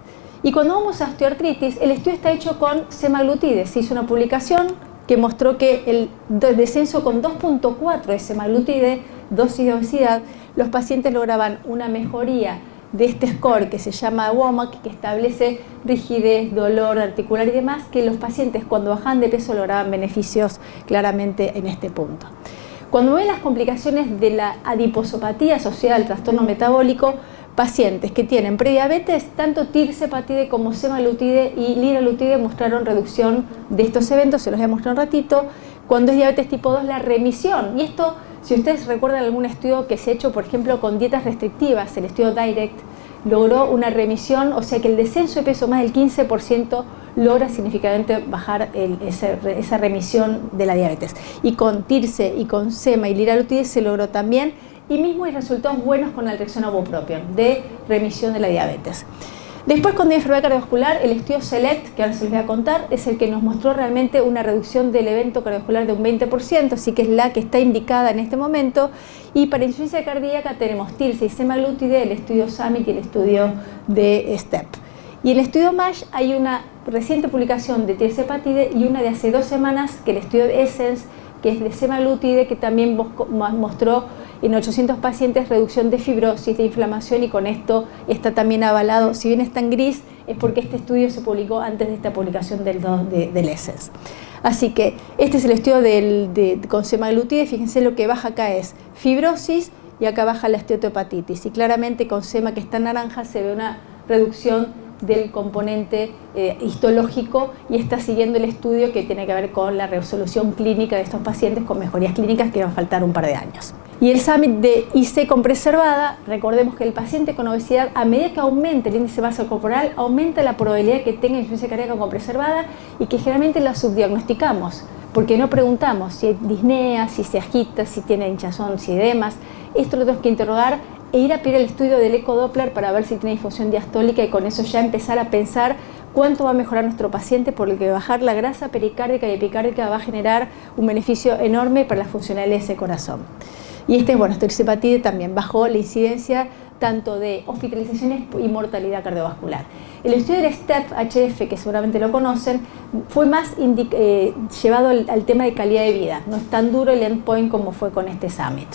Y cuando vamos a osteoartritis, el estudio está hecho con semaglutide. Se hizo una publicación que mostró que el descenso con 2.4 de semaglutide, dosis de obesidad, los pacientes lograban una mejoría de este score que se llama WOMAC, que establece rigidez, dolor articular y demás, que los pacientes cuando bajaban de peso lograban beneficios claramente en este punto. Cuando ven las complicaciones de la adiposopatía asociada al trastorno metabólico, pacientes que tienen prediabetes, tanto tirzepatide como semaglutide y liraglutide mostraron reducción de estos eventos, se los voy a mostrar un ratito. Cuando es diabetes tipo 2, la remisión, y esto, si ustedes recuerdan algún estudio que se ha hecho, por ejemplo, con dietas restrictivas, el estudio DIRECT, logró una remisión, o sea que el descenso de peso más del 15% logra significativamente bajar esa remisión de la diabetes. Y con tirce y con sema y liraglutide se logró también, y mismo hay resultados buenos con la naltrexona bupropion de remisión de la diabetes. Después, con enfermedad cardiovascular, el estudio SELECT, que ahora se les voy a contar, es el que nos mostró realmente una reducción del evento cardiovascular de un 20%, así que es la que está indicada en este momento. Y para insuficiencia cardíaca tenemos tirce y semaglutide, el estudio SUMMIT y el estudio de STEP. Y en el estudio MASH hay una reciente publicación de tirzepatide y una de hace 2 semanas, que el estudio de ESSENCE, que es de semaglutide, que también mostró en 800 pacientes reducción de fibrosis, de inflamación, y con esto está también avalado. Si bien está en gris, es porque este estudio se publicó antes de esta publicación del ESSENCE. Así que este es el estudio con semaglutide. Fíjense, lo que baja acá es fibrosis y acá baja la esteatohepatitis. Y claramente con sema, que está en naranja, se ve una reducción del componente histológico, y está siguiendo el estudio que tiene que ver con la resolución clínica de estos pacientes con mejorías clínicas, que va a faltar un par de años. Y el SUMMIT de IC con preservada, recordemos que el paciente con obesidad, a medida que aumenta el índice de masa corporal, aumenta la probabilidad de que tenga insuficiencia cardíaca con preservada, y que generalmente la subdiagnosticamos, porque no preguntamos si hay disnea, si se agita, si tiene hinchazón, si edemas. Esto lo tenemos que interrogar e ir a pedir el estudio del ecodoppler para ver si tiene disfunción diastólica, y con eso ya empezar a pensar cuánto va a mejorar nuestro paciente, porque bajar la grasa pericárdica y epicárdica va a generar un beneficio enorme para las funcionalidades de corazón. Y tirzepatide también bajó la incidencia tanto de hospitalizaciones y mortalidad cardiovascular. El estudio del STEP-HF, que seguramente lo conocen, fue más llevado al tema de calidad de vida. No es tan duro el endpoint como fue con este SUMMIT.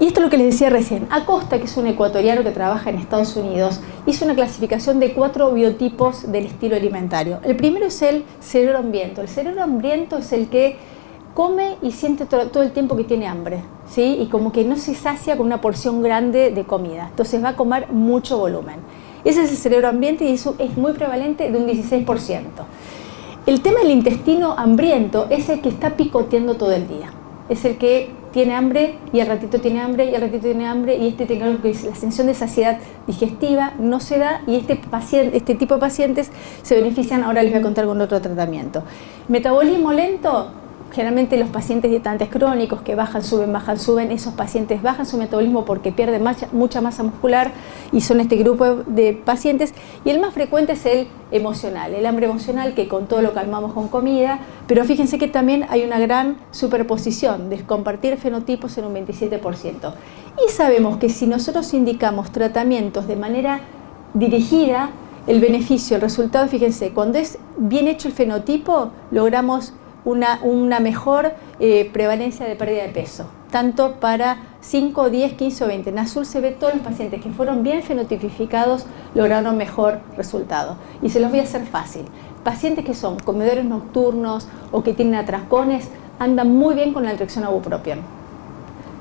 Y esto es lo que les decía recién. Acosta, que es un ecuatoriano que trabaja en Estados Unidos, hizo una clasificación de 4 biotipos del estilo alimentario. El primero es el cerebro hambriento. El cerebro hambriento es el que come y siente todo el tiempo que tiene hambre, ¿sí? Y como que no se sacia con una porción grande de comida. Entonces va a comer mucho volumen. Ese es el cerebro hambriento, y eso es muy prevalente, de un 16%. El tema del intestino hambriento es el que está picoteando todo el día. Es el que tiene hambre y al ratito tiene hambre y al ratito tiene hambre, y tiene algo que dice la sensación de saciedad digestiva no se da, y este tipo de pacientes se benefician. Ahora les voy a contar con otro tratamiento. Metabolismo lento. Generalmente los pacientes dietantes crónicos que bajan, suben, esos pacientes bajan su metabolismo porque pierden mucha masa muscular, y son este grupo de pacientes. Y el más frecuente es el emocional, el hambre emocional, que con todo lo calmamos con comida, pero fíjense que también hay una gran superposición de compartir fenotipos en un 27%. Y sabemos que si nosotros indicamos tratamientos de manera dirigida, el beneficio, el resultado, fíjense, cuando es bien hecho el fenotipo, logramos una mejor prevalencia de pérdida de peso, tanto para 5, 10, 15 o 20. En azul se ve todos los pacientes que fueron bien fenotipificados lograron mejor resultado. Y se los voy a hacer fácil. Pacientes que son comedores nocturnos o que tienen atrascones andan muy bien con la naltrexona bupropion.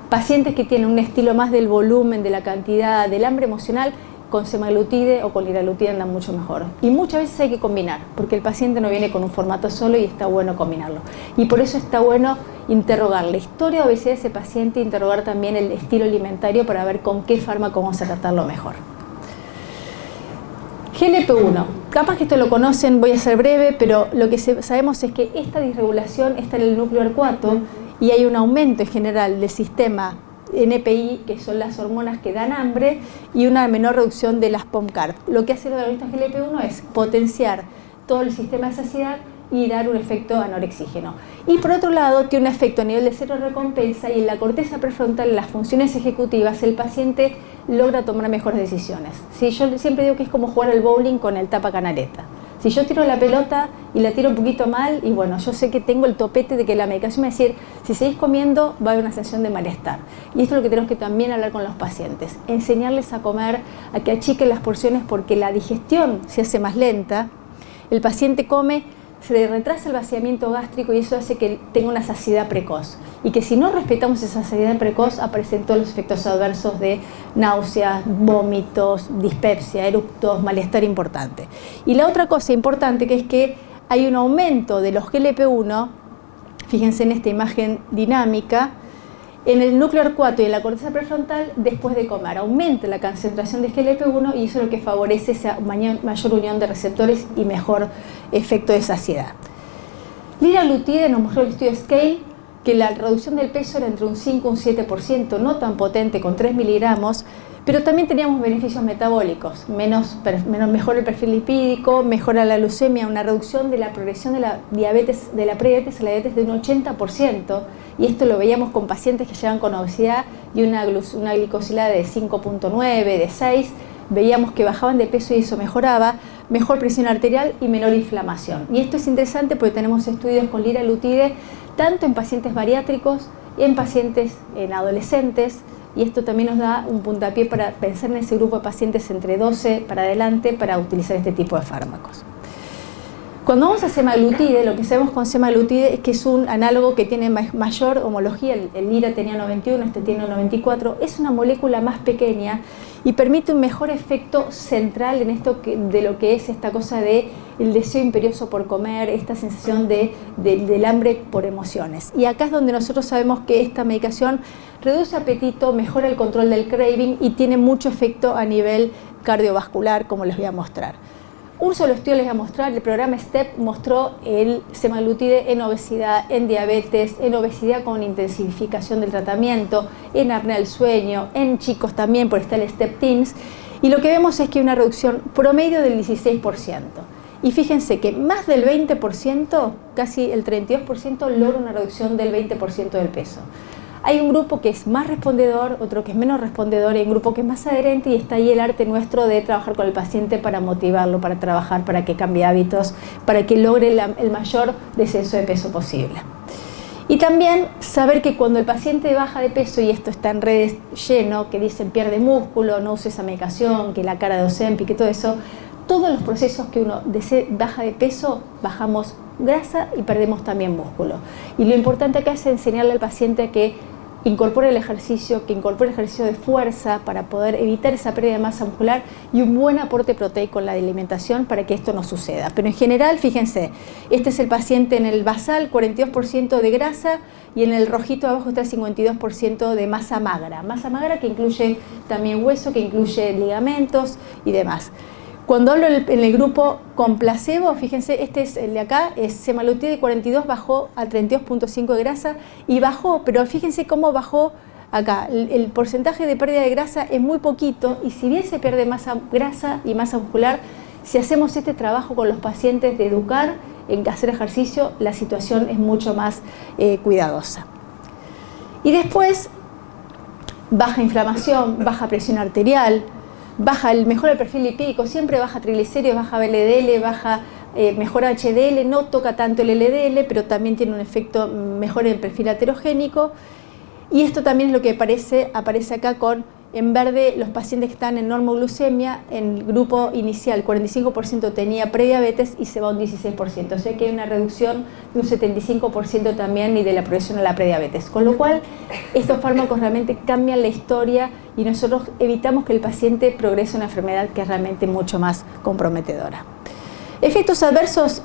Pacientes que tienen un estilo más del volumen, de la cantidad, del hambre emocional, con semaglutide o con liraglutide andan mucho mejor. Y muchas veces hay que combinar, porque el paciente no viene con un formato solo y está bueno combinarlo. Y por eso está bueno interrogar la historia de obesidad de ese paciente, interrogar también el estilo alimentario para ver con qué fármaco vamos a tratarlo mejor. GLP-1, capaz que esto lo conocen, voy a ser breve, pero lo que sabemos es que esta disregulación está en el núcleo arcuato, y hay un aumento en general del sistema NPI, que son las hormonas que dan hambre, y una menor reducción de las POMCARP. Lo que hace el agonista GLP-1 es potenciar todo el sistema de saciedad y dar un efecto anorexígeno. Y por otro lado, tiene un efecto a nivel de cero recompensa, y en la corteza prefrontal, en las funciones ejecutivas, el paciente logra tomar mejores decisiones. ¿Sí? Yo siempre digo que es como jugar al bowling con el tapacanaleta. Si yo tiro la pelota y la tiro un poquito mal, y bueno, yo sé que tengo el topete de que la medicación me va a decir, si seguís comiendo va a haber una sensación de malestar. Y esto es lo que tenemos que también hablar con los pacientes, enseñarles a comer, a que achiquen las porciones, porque la digestión se hace más lenta, el paciente come, se le retrasa el vaciamiento gástrico y eso hace que tenga una saciedad precoz. Y que si no respetamos esa saciedad precoz, aparecen todos los efectos adversos de náuseas, vómitos, dispepsia, eructos, malestar importante. Y la otra cosa importante que es que hay un aumento de los GLP-1, fíjense en esta imagen dinámica, en el núcleo arcuato y en la corteza prefrontal después de comer. Aumenta la concentración de GLP-1 y eso es lo que favorece esa mayor unión de receptores y mejor efecto de saciedad. Liraglutide nos mostró el estudio SCALE que la reducción del peso era entre un 5 y un 7%, no tan potente, con 3 miligramos, pero también teníamos beneficios metabólicos, mejor el perfil lipídico, mejora la glucemia, una reducción de la progresión de la diabetes, de la prediabetes a la diabetes de un 80%, y esto lo veíamos con pacientes que llegan con obesidad y una glicosilada de 5.9, de 6, veíamos que bajaban de peso y eso mejoraba, mejor presión arterial y menor inflamación. Y esto es interesante porque tenemos estudios con liraglutide tanto en pacientes bariátricos y en pacientes en adolescentes, y esto también nos da un puntapié para pensar en ese grupo de pacientes entre 12 para adelante para utilizar este tipo de fármacos. Cuando vamos a semaglutide, lo que sabemos con semaglutide es que es un análogo que tiene mayor homología, el lira tenía 91, este tiene 94, es una molécula más pequeña y permite un mejor efecto central en esto de lo que es esta cosa de el deseo imperioso por comer, esta sensación del hambre por emociones. Y acá es donde nosotros sabemos que esta medicación reduce apetito, mejora el control del craving y tiene mucho efecto a nivel cardiovascular, como les voy a mostrar. Un solo estudio les voy a mostrar, el programa STEP mostró el semaglutide en obesidad, en diabetes, en obesidad con intensificación del tratamiento, en apnea del sueño, en chicos también, por estar el STEP Teens, y lo que vemos es que hay una reducción promedio del 16%. Y fíjense que más del 20%, casi el 32%, logra una reducción del 20% del peso. Hay un grupo que es más respondedor, otro que es menos respondedor, y hay un grupo que es más adherente, y está ahí el arte nuestro de trabajar con el paciente para motivarlo, para trabajar, para que cambie hábitos, para que logre el mayor descenso de peso posible. Y también saber que cuando el paciente baja de peso, y esto está en redes lleno, que dicen pierde músculo, no use esa medicación, que la cara de Ozempic, que todo eso, todos los procesos que uno baja de peso, bajamos grasa y perdemos también músculo. Y lo importante acá es enseñarle al paciente a que incorpore el ejercicio, que incorpore el ejercicio de fuerza para poder evitar esa pérdida de masa muscular y un buen aporte proteico en la alimentación para que esto no suceda. Pero en general, fíjense, este es el paciente en el basal, 42% de grasa, y en el rojito abajo está el 52% de masa magra que incluye también hueso, que incluye ligamentos y demás. Cuando hablo en el grupo con placebo, fíjense, este es el de acá, es semaglutide 42, bajó a 32.5 de grasa y bajó, pero fíjense cómo bajó acá. El porcentaje de pérdida de grasa es muy poquito, y si bien se pierde grasa y masa muscular, si hacemos este trabajo con los pacientes de educar en hacer ejercicio, la situación es mucho más cuidadosa. Y baja inflamación, baja presión arterial, mejora el perfil lipídico, siempre baja triglicéridos, baja LDL, mejora HDL, no toca tanto el LDL, pero también tiene un efecto mejor en el perfil aterogénico. Y esto también es lo que aparece acá en verde, los pacientes que están en normoglucemia. En el grupo inicial, 45% tenía prediabetes y se va a un 16%. O sea que hay una reducción de un 75% también y de la progresión a la prediabetes. Con lo cual, estos fármacos realmente cambian la historia y nosotros evitamos que el paciente progrese a una enfermedad que es realmente mucho más comprometedora. Efectos adversos,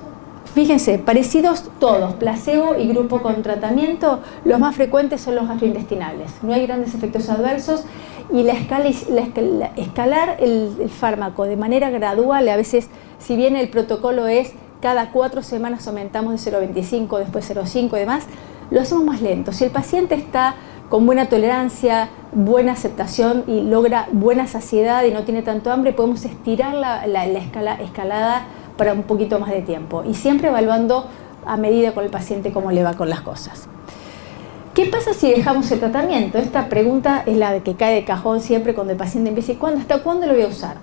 fíjense, parecidos todos, placebo y grupo con tratamiento. Los más frecuentes son los gastrointestinales. No hay grandes efectos adversos, y escalar el fármaco de manera gradual, a veces, si bien el protocolo es cada 4 semanas aumentamos de 0,25, después 0,5 y demás, lo hacemos más lento. Si el paciente está con buena tolerancia, buena aceptación y logra buena saciedad y no tiene tanto hambre, podemos estirar la escalada para un poquito más de tiempo y siempre evaluando a medida con el paciente cómo le va con las cosas. ¿Qué pasa si dejamos el tratamiento? Esta pregunta es la que cae de cajón siempre cuando el paciente empieza: ¿hasta cuándo lo voy a usar?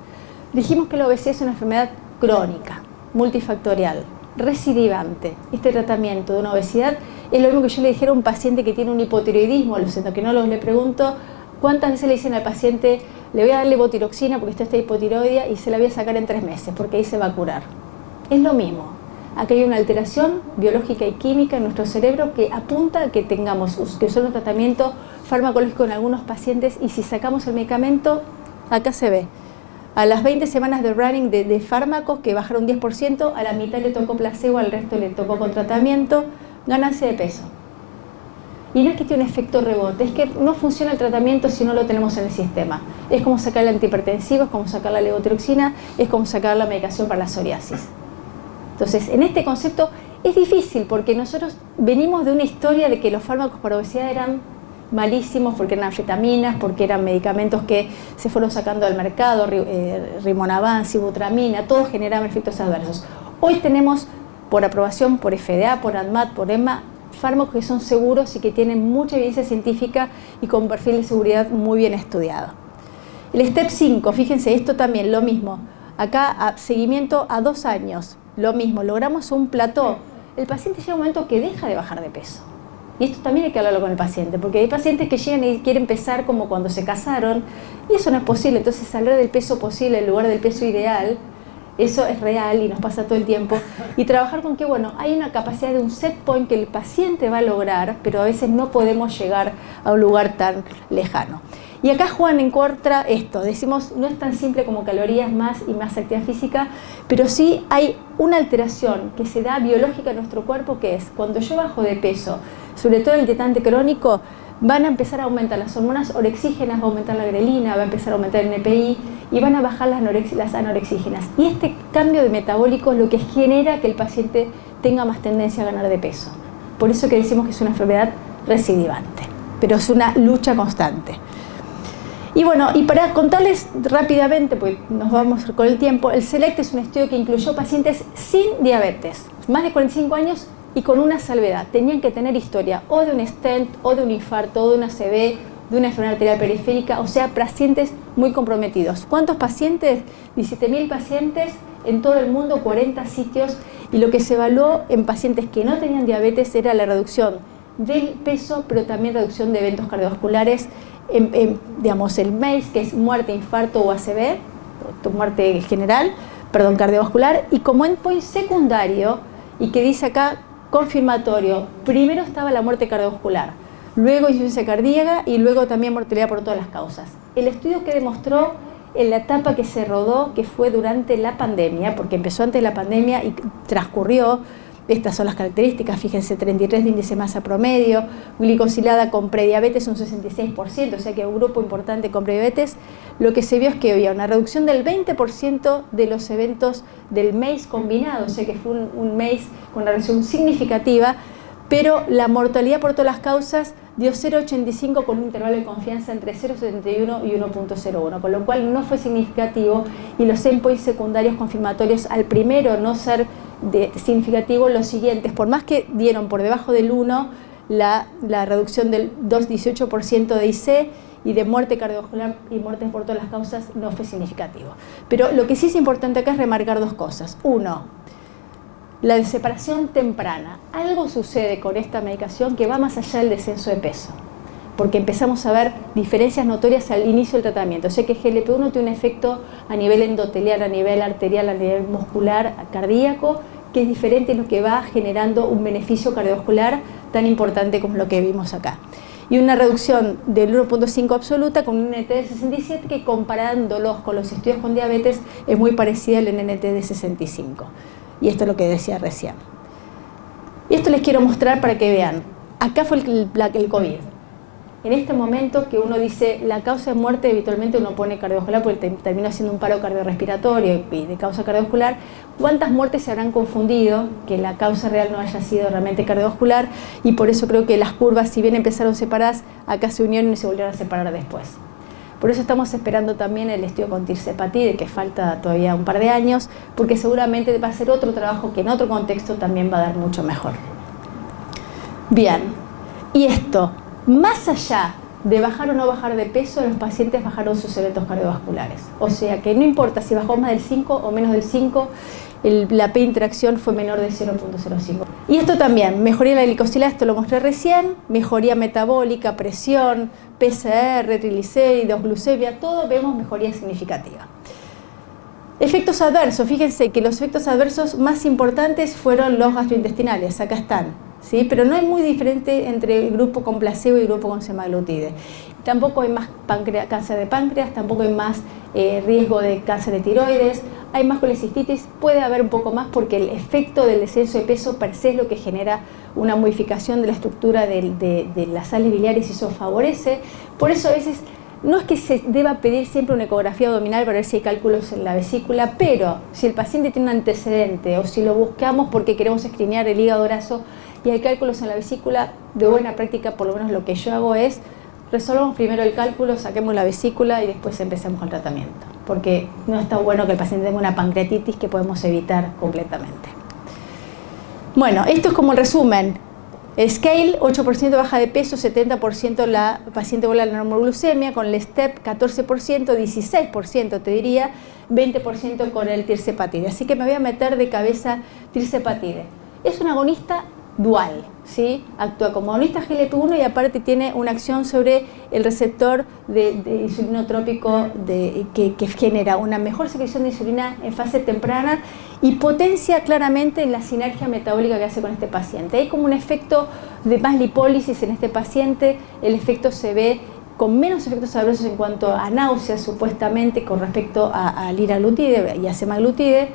Dijimos que la obesidad es una enfermedad crónica, multifactorial, recidivante. Este tratamiento de una obesidad es lo mismo que yo le dijera a un paciente que tiene un hipotiroidismo. A los endocrinólogos le pregunto cuántas veces le dicen al paciente: le voy a dar levotiroxina porque está hipotiroidea y se la voy a sacar en 3 meses porque ahí se va a curar. Es lo mismo. Aquí hay una alteración biológica y química en nuestro cerebro que apunta a que tengamos que usar un tratamiento farmacológico en algunos pacientes, y si sacamos el medicamento, acá se ve, a las 20 semanas de running de fármacos que bajaron 10%, a la mitad le tocó placebo, al resto le tocó con tratamiento, ganancia de peso. Y no es que tiene un efecto rebote, es que no funciona el tratamiento si no lo tenemos en el sistema. Es como sacar el antihipertensivo, es como sacar la levotiroxina, es como sacar la medicación para la psoriasis. Entonces, en este concepto es difícil porque nosotros venimos de una historia de que los fármacos para obesidad eran malísimos porque eran anfetaminas, porque eran medicamentos que se fueron sacando del mercado, rimonabant, sibutramina, todos generaban efectos adversos. Hoy tenemos, por aprobación por FDA, por ANMAT, por EMA, fármacos que son seguros y que tienen mucha evidencia científica y con perfil de seguridad muy bien estudiado. El STEP 5, fíjense, esto también lo mismo. Acá, seguimiento a 2 años. Lo mismo, logramos un plató. El paciente llega a un momento que deja de bajar de peso. Y esto también hay que hablarlo con el paciente, porque hay pacientes que llegan y quieren empezar como cuando se casaron, y eso no es posible. Entonces, salir del peso posible en lugar del peso ideal, eso es real y nos pasa todo el tiempo. Y trabajar con que, bueno, hay una capacidad de un set point que el paciente va a lograr, pero a veces no podemos llegar a un lugar tan lejano. Y acá juegan en contra esto, decimos, no es tan simple como calorías más y más actividad física, pero sí hay una alteración que se da biológica en nuestro cuerpo, que es cuando yo bajo de peso, sobre todo el tetante crónico, van a empezar a aumentar las hormonas orexígenas, va a aumentar la grelina, va a empezar a aumentar el NPI y van a bajar las anorexígenas. Y este cambio de metabólico es lo que genera que el paciente tenga más tendencia a ganar de peso. Por eso que decimos que es una enfermedad recidivante, pero es una lucha constante. Y bueno, y para contarles rápidamente, porque nos vamos con el tiempo, el SELECT es un estudio que incluyó pacientes sin diabetes, más de 45 años y con una salvedad. Tenían que tener historia o de un stent, o de un infarto, o de una ACV, de una enfermedad arterial periférica, o sea, pacientes muy comprometidos. ¿Cuántos pacientes? 17.000 pacientes en todo el mundo, 40 sitios, y lo que se evaluó en pacientes que no tenían diabetes era la reducción del peso, pero también reducción de eventos cardiovasculares, digamos el MACE, que es muerte, infarto o ACV, muerte general, cardiovascular, y como endpoint secundario, y que dice acá confirmatorio, primero estaba la muerte cardiovascular, luego insuficiencia cardíaca y luego también mortalidad por todas las causas. El estudio que demostró en la etapa que se rodó, que fue durante la pandemia, porque empezó antes de la pandemia y transcurrió. Estas son las características, fíjense, 33 de índice de masa promedio, glicosilada con prediabetes un 66%, o sea que un grupo importante con prediabetes. Lo que se vio es que había una reducción del 20% de los eventos del MACE combinado, o sea que fue un MACE con una reducción significativa, pero la mortalidad por todas las causas dio 0,85 con un intervalo de confianza entre 0,71 y 1,01, con lo cual no fue significativo, y los endpoints secundarios confirmatorios al primero no ser significativo, los siguientes, por más que dieron por debajo del 1 la reducción del 2,18% de IC y de muerte cardiovascular y muertes por todas las causas, no fue significativo. Pero lo que sí es importante acá es remarcar 2 cosas. Uno, la separación temprana. Algo sucede con esta medicación que va más allá del descenso de peso, porque empezamos a ver diferencias notorias al inicio del tratamiento. O sea que GLP-1 tiene un efecto a nivel endotelial, a nivel arterial, a nivel muscular, cardíaco, que es diferente, lo que va generando un beneficio cardiovascular tan importante como lo que vimos acá. Y una reducción del 1,5 absoluta con un NT de 67 que, comparándolos con los estudios con diabetes, es muy parecida al NT de 65. Y esto es lo que decía recién. Y esto les quiero mostrar para que vean. Acá fue el COVID. en este momento que uno dice la causa de muerte, habitualmente uno pone cardiovascular porque termina siendo un paro cardiorrespiratorio y de causa cardiovascular, ¿cuántas muertes se habrán confundido que la causa real no haya sido realmente cardiovascular? Y por eso creo que las curvas, si bien empezaron separadas, acá se unieron y se volvieron a separar después. Por eso estamos esperando también el estudio con tirzepatide, que falta todavía un par de años, porque seguramente va a ser otro trabajo que en otro contexto también va a dar mucho mejor. Bien, y esto, más allá de bajar o no bajar de peso, los pacientes bajaron sus eventos cardiovasculares. O sea que no importa si bajó más del 5 o menos del 5, la P interacción fue menor de 0.05. Y esto también, mejoría de la glicosilada, esto lo mostré recién, mejoría metabólica, presión, PCR, triglicéridos, glucemia, todo vemos mejoría significativa. Efectos adversos, fíjense que los efectos adversos más importantes fueron los gastrointestinales, acá están, ¿sí? Pero no es muy diferente entre el grupo con placebo y el grupo con semaglutide. Tampoco hay más cáncer de páncreas, tampoco hay más riesgo de cáncer de tiroides, hay más colecistitis, puede haber un poco más porque el efecto del descenso de peso per se es lo que genera una modificación de la estructura de las sales biliares y eso favorece. Por eso a veces no es que se deba pedir siempre una ecografía abdominal para ver si hay cálculos en la vesícula, pero si el paciente tiene un antecedente o si lo buscamos porque queremos escreenear el hígado graso y hay cálculos en la vesícula, de buena práctica, por lo menos lo que yo hago es resolvamos primero el cálculo, saquemos la vesícula y después empecemos el tratamiento, porque no está bueno que el paciente tenga una pancreatitis que podemos evitar completamente. Bueno, esto es como el resumen. El scale, 8% baja de peso, 70% la paciente vuelve a la normoglucemia, con el STEP 14%, 16% te diría, 20% con el tirzepatide. Así que me voy a meter de cabeza tirzepatide. Es un agonista dual, ¿sí? Actúa como agonista GLP-1 y aparte tiene una acción sobre el receptor de insulinotrópico que genera una mejor secreción de insulina en fase temprana y potencia claramente la sinergia metabólica que hace con este paciente. Hay como un efecto de más lipólisis en este paciente, el efecto se ve con menos efectos adversos en cuanto a náuseas supuestamente con respecto a liraglutide y a semaglutide.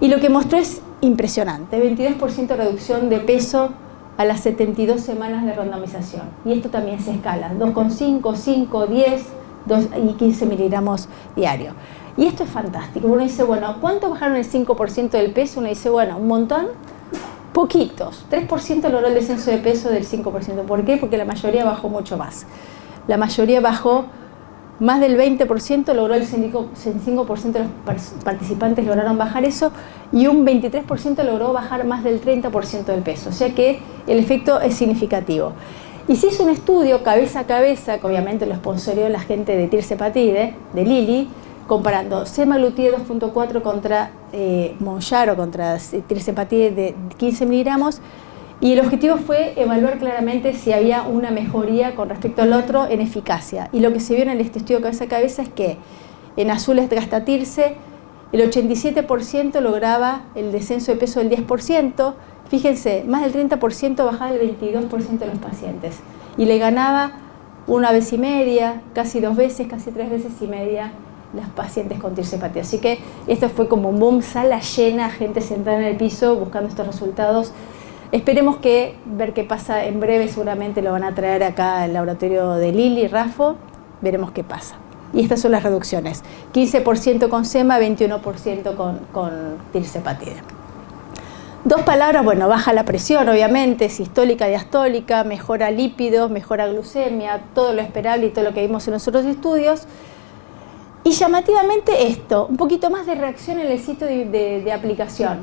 Y lo que mostró es impresionante, 22% reducción de peso a las 72 semanas de randomización. Y esto también se escala, 2,5, 5, 10 y 15 miligramos diario. Y esto es fantástico. Uno dice, bueno, ¿cuánto bajaron el 5% del peso? Uno dice, bueno, un montón, poquitos. 3% logró el descenso de peso del 5%. ¿Por qué? Porque la mayoría bajó mucho más. La mayoría bajó más del 20%, logró el 65% de los participantes lograron bajar eso y un 23% logró bajar más del 30% del peso. O sea que el efecto es significativo. Y se hizo un estudio cabeza a cabeza, que obviamente lo sponsorió la gente de tirzepatide, de Lilly, comparando semaglutide 2.4 contra Mounjaro, contra tirzepatide de 15 miligramos. Y el objetivo fue evaluar claramente si había una mejoría con respecto al otro en eficacia. Y lo que se vio en este estudio cabeza a cabeza es que en azul es gastatirse, el 87% lograba el descenso de peso del 10%, fíjense, más del 30% bajaba el 22% de los pacientes. Y le ganaba una vez y media, casi 2 veces, casi 3 veces y media las pacientes con tirzepatide. Así que esto fue como un boom, sala llena, gente sentada en el piso buscando estos resultados. Esperemos que ver qué pasa en breve, seguramente lo van a traer acá al laboratorio de Lilly, Rafo, veremos qué pasa. Y estas son las reducciones, 15% con sema, 21% con tirzepatide. 2 palabras, bueno, baja la presión, obviamente, sistólica, diastólica, mejora lípidos, mejora glucemia, todo lo esperable y todo lo que vimos en los otros estudios. Y llamativamente esto, un poquito más de reacción en el sitio de aplicación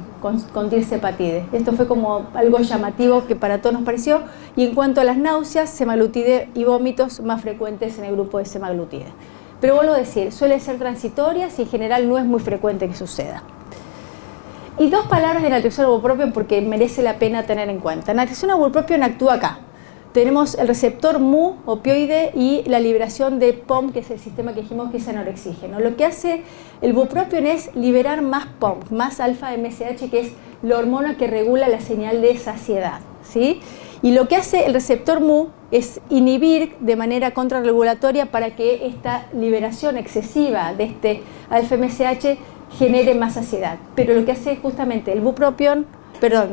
con tirzepatide. Esto fue como algo llamativo que para todos nos pareció. Y en cuanto a las náuseas, semaglutide y vómitos más frecuentes en el grupo de semaglutide. Pero vuelvo a decir, suelen ser transitorias y en general no es muy frecuente que suceda. Y 2 palabras de naltrexona bupropion porque merece la pena tener en cuenta. Naltrexona bupropion actúa acá. Tenemos el receptor mu opioide y la liberación de POM, que es el sistema que dijimos que es anorexígeno. Lo que hace el bupropion es liberar más POM, más alfa-MSH, que es la hormona que regula la señal de saciedad, ¿sí? Y lo que hace el receptor mu es inhibir de manera contrarregulatoria para que esta liberación excesiva de este alfa-MSH genere más saciedad. Pero lo que hace justamente el bupropion,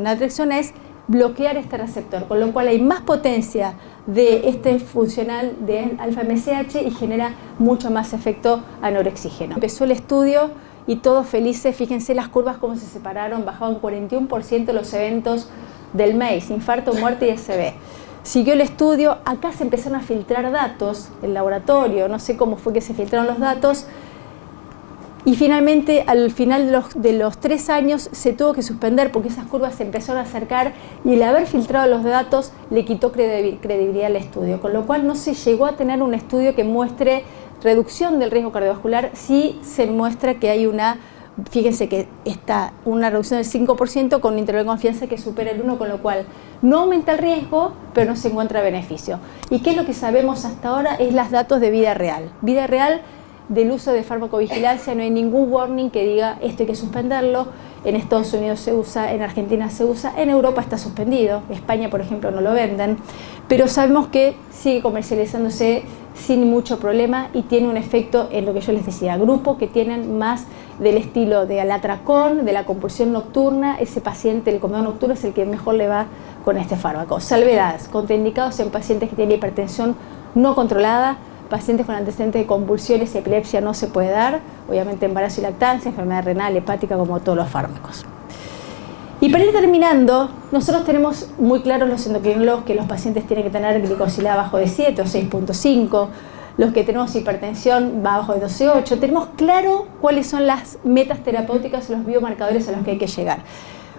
naltrexona es bloquear este receptor, con lo cual hay más potencia de este funcional de alfa-MSH y genera mucho más efecto anorexígeno. Empezó el estudio y todos felices, fíjense las curvas cómo se separaron, bajaban 41% los eventos del MACE, infarto, muerte y ACV. Siguió el estudio, acá se empezaron a filtrar datos, el laboratorio, no sé cómo fue que se filtraron los datos, y finalmente al final de los 3 años se tuvo que suspender porque esas curvas se empezaron a acercar y el haber filtrado los datos le quitó credibilidad al estudio, con lo cual no se llegó a tener un estudio que muestre reducción del riesgo cardiovascular. Sí se muestra que hay fíjense que está una reducción del 5% con un intervalo de confianza que supera el 1, con lo cual no aumenta el riesgo, pero no se encuentra beneficio. ¿Y qué es lo que sabemos hasta ahora? Es los datos de vida real. Vida real del uso de farmacovigilancia, no hay ningún warning que diga esto hay que suspenderlo. En Estados Unidos se usa, en Argentina se usa, en Europa está suspendido, España por ejemplo no lo venden, pero sabemos que sigue comercializándose sin mucho problema y tiene un efecto en lo que yo les decía, grupos que tienen más del estilo de atracón, de la compulsión nocturna, ese paciente, el comedor nocturno es el que mejor le va con este fármaco. Salvedades, contraindicados en pacientes que tienen hipertensión no controlada, pacientes con antecedentes de convulsiones y epilepsia no se puede dar, obviamente embarazo y lactancia, enfermedad renal, hepática, como todos los fármacos. Y para ir terminando, nosotros tenemos muy claros los endocrinólogos que los pacientes tienen que tener glicosilada abajo de 7 o 6.5, los que tenemos hipertensión va abajo de 12.8, tenemos claro cuáles son las metas terapéuticas o los biomarcadores a los que hay que llegar.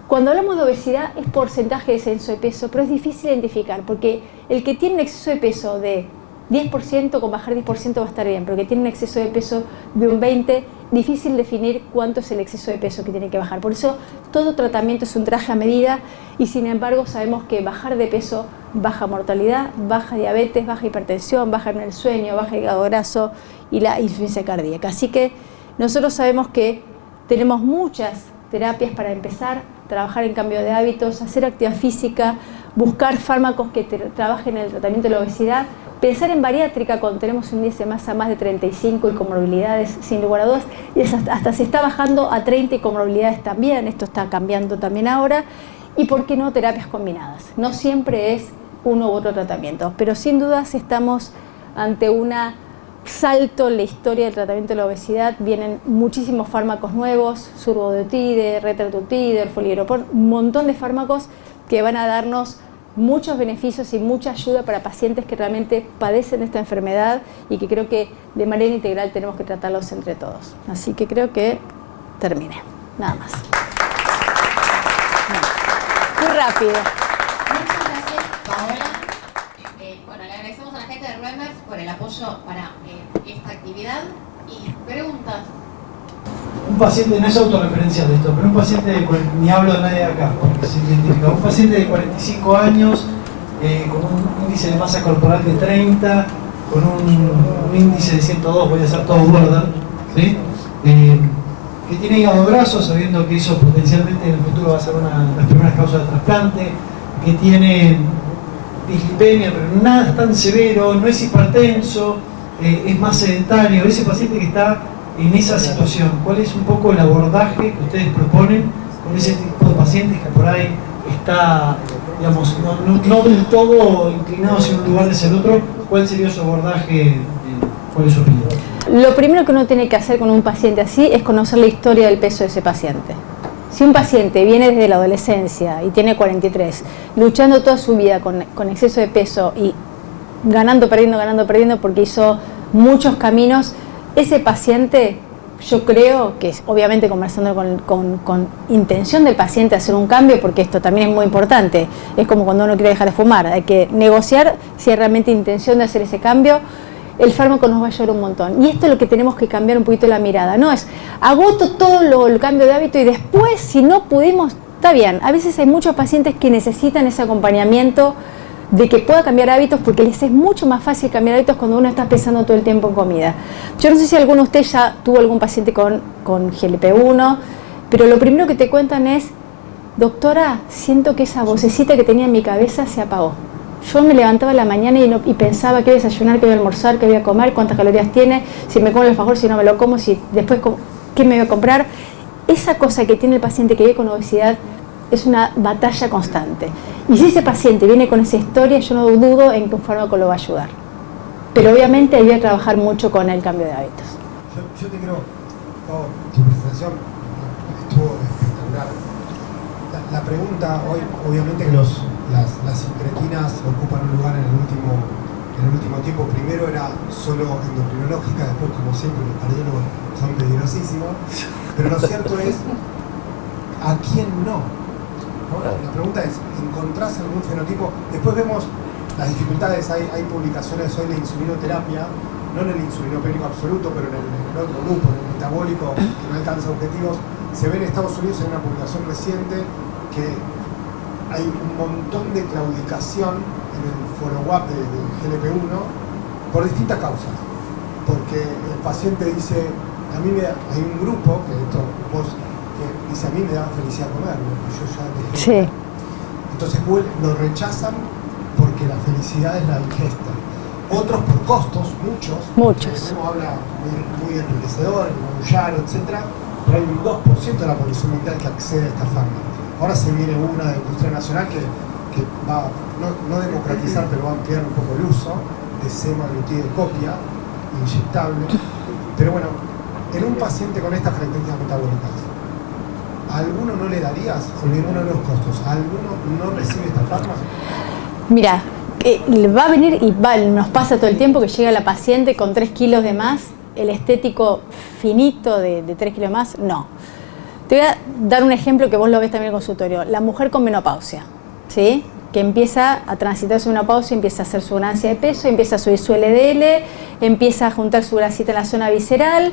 Cuando hablamos de obesidad es porcentaje de descenso de peso, pero es difícil identificar porque el que tiene un exceso de peso de 10%, con bajar 10% va a estar bien, pero que tiene un exceso de peso de un 20%, difícil definir cuánto es el exceso de peso que tiene que bajar. Por eso todo tratamiento es un traje a medida y sin embargo sabemos que bajar de peso baja mortalidad, baja diabetes, baja hipertensión, baja en el sueño, baja el hígado graso y la insuficiencia cardíaca. Así que nosotros sabemos que tenemos muchas terapias para empezar, trabajar en cambio de hábitos, hacer actividad física, buscar fármacos que trabajen en el tratamiento de la obesidad, pensar en bariátrica cuando tenemos un índice de masa más de 35 y comorbilidades sin lugar a dudas, y hasta se está bajando a 30 y comorbilidades también, esto está cambiando también ahora, y por qué no terapias combinadas. No siempre es uno u otro tratamiento, pero sin dudas estamos ante un salto en la historia del tratamiento de la obesidad. Vienen muchísimos fármacos nuevos, survodutide, retatrutide, orforglipron, un montón de fármacos que van a darnos muchos beneficios y mucha ayuda para pacientes que realmente padecen esta enfermedad y que creo que de manera integral tenemos que tratarlos entre todos. Así que creo que terminé. Nada más. Muy rápido. Muchas gracias, Paola. Bueno, le agradecemos a la gente de Ruemers por el apoyo para esta actividad y preguntas. Un paciente, no es autorreferencial esto, pero un paciente ni hablo de nadie de acá, porque se identifica, un paciente de 45 años, con un índice de masa corporal de 30, con un índice de 102, voy a hacer todo border, ¿sí? Que tiene hígado graso, sabiendo que eso potencialmente en el futuro va a ser una de las primeras causas de trasplante, que tiene dislipemia, pero nada es tan severo, no es hipertenso, es más sedentario, ese paciente que está en esa situación, ¿cuál es un poco el abordaje que ustedes proponen con ese tipo de pacientes que por ahí está, digamos, no del todo inclinado hacia un lugar hacia el otro? ¿Cuál sería su abordaje? ¿Cuál es su opinión? Lo primero que uno tiene que hacer con un paciente así es conocer la historia del peso de ese paciente. Si un paciente viene desde la adolescencia y tiene 43, luchando toda su vida con exceso de peso y ganando, perdiendo porque hizo muchos caminos, ese paciente, yo creo que obviamente conversando con intención del paciente hacer un cambio, porque esto también es muy importante, es como cuando uno quiere dejar de fumar, hay que negociar si hay realmente intención de hacer ese cambio. El fármaco nos va a ayudar un montón. Y esto es lo que tenemos que cambiar un poquito la mirada, no es agoto todo el cambio de hábito y después si no pudimos, está bien. A veces hay muchos pacientes que necesitan ese acompañamiento de que pueda cambiar hábitos, porque les es mucho más fácil cambiar hábitos cuando uno está pensando todo el tiempo en comida. Yo no sé si alguno de ustedes ya tuvo algún paciente con GLP-1, pero lo primero que te cuentan es, doctora, siento que esa vocecita que tenía en mi cabeza se apagó. Yo me levantaba en la mañana y pensaba qué voy a desayunar, qué voy a almorzar, qué voy a comer, cuántas calorías tiene, si me como el alfajor, si no me lo como, si después qué me voy a comprar. Esa cosa que tiene el paciente que vive con obesidad es una batalla constante. Y si ese paciente viene con esa historia, yo no dudo en que un fármaco lo va a ayudar. Pero obviamente hay que trabajar mucho con el cambio de hábitos. Yo te quiero, tu presentación estuvo espectacular. La pregunta hoy, obviamente que las incretinas ocupan un lugar en el último tiempo. Primero era solo endocrinológica, después como siempre los cardiólogos son peligrosísimos. Pero lo cierto es, ¿a quién no? La pregunta es, ¿encontrás algún fenotipo? Después vemos las dificultades, hay publicaciones hoy de insulinoterapia, no en el insulinopénico absoluto, pero en el otro grupo, en el metabólico, que no alcanza objetivos. Se ve en Estados Unidos, en una publicación reciente, que hay un montón de claudicación en el follow-up de GLP-1 por distintas causas. Porque el paciente dice, hay un grupo, que dice, a mí me da felicidad comer, yo ya dejé. Sí. Entonces lo rechazan porque la felicidad es la ingesta. Otros por costos, muchos. Uno habla muy enriquecedor, el Mounjaro, etc. Pero hay un 2% de la población mundial que accede a esta fármaca. Ahora se viene una de industria nacional que va no democratizar, pero va a ampliar un poco el uso de semaglutide de copia, inyectable. Pero bueno, en un paciente con estas características metabólicas, ¿a alguno no le darías, por ninguno de los costos, a alguno no recibe esta fármaca? Mira, va a venir y nos pasa todo el tiempo que llega la paciente con 3 kilos de más, el estético finito de 3 kilos más, no. Te voy a dar un ejemplo que vos lo ves también en el consultorio. La mujer con menopausia, ¿sí? Que empieza a transitar su menopausia, empieza a hacer su ganancia de peso, empieza a subir su LDL, empieza a juntar su grasita en la zona visceral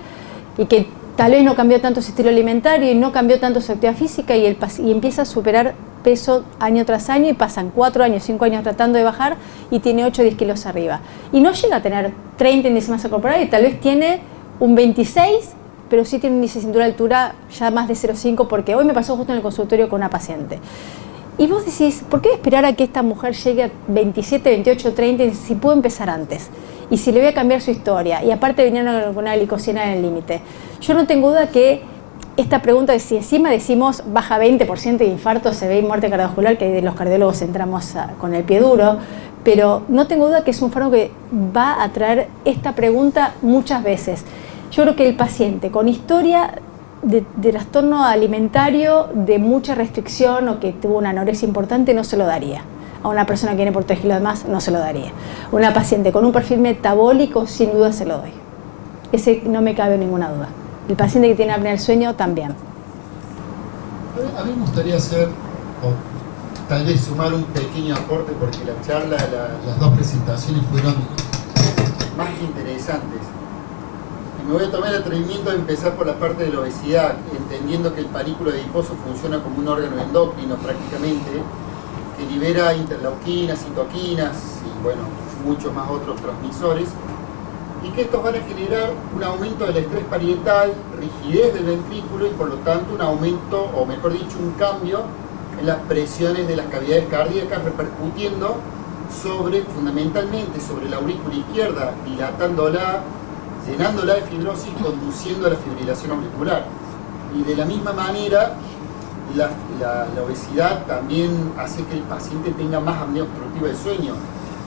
y que tal vez no cambió tanto su estilo alimentario y no cambió tanto su actividad física y empieza a superar peso año tras año y pasan 4 años, 5 años tratando de bajar y tiene 8 o 10 kilos arriba. Y no llega a tener 30 índice de masa corporal y tal vez tiene un 26, pero sí tiene un índice de cintura de altura ya más de 0,5 porque hoy me pasó justo en el consultorio con una paciente. Y vos decís, ¿por qué esperar a que esta mujer llegue a 27, 28, 30 si puedo empezar antes? Y si le voy a cambiar su historia, y aparte venía con una glicosina en el límite. Yo no tengo duda que esta pregunta de si encima decimos baja 20% de infarto, se ve muerte cardiovascular, que los cardiólogos entramos con el pie duro, pero no tengo duda que es un fármaco que va a traer esta pregunta muchas veces. Yo creo que el paciente con historia de trastorno alimentario, de mucha restricción o que tuvo una anorexia importante, no se lo daría. A una persona que viene por 3 kilos de más, no se lo daría. Una paciente con un perfil metabólico, sin duda se lo doy. Ese no me cabe ninguna duda. El paciente que tiene apnea del sueño, también. A mí me gustaría hacer, o tal vez sumar un pequeño aporte, porque la charla, las dos presentaciones fueron más que interesantes. Me voy a tomar el atrevimiento de empezar por la parte de la obesidad, entendiendo que el panículo adiposo funciona como un órgano endocrino prácticamente, que libera interleuquinas, citoquinas y bueno, muchos más otros transmisores, y que estos van a generar un aumento del estrés parietal, rigidez del ventrículo y por lo tanto un aumento, o mejor dicho, un cambio en las presiones de las cavidades cardíacas, repercutiendo fundamentalmente sobre la aurícula izquierda, dilatándola, llenándola de fibrosis, conduciendo a la fibrilación auricular. Y de la misma manera, la obesidad también hace que el paciente tenga más apnea obstructiva del sueño,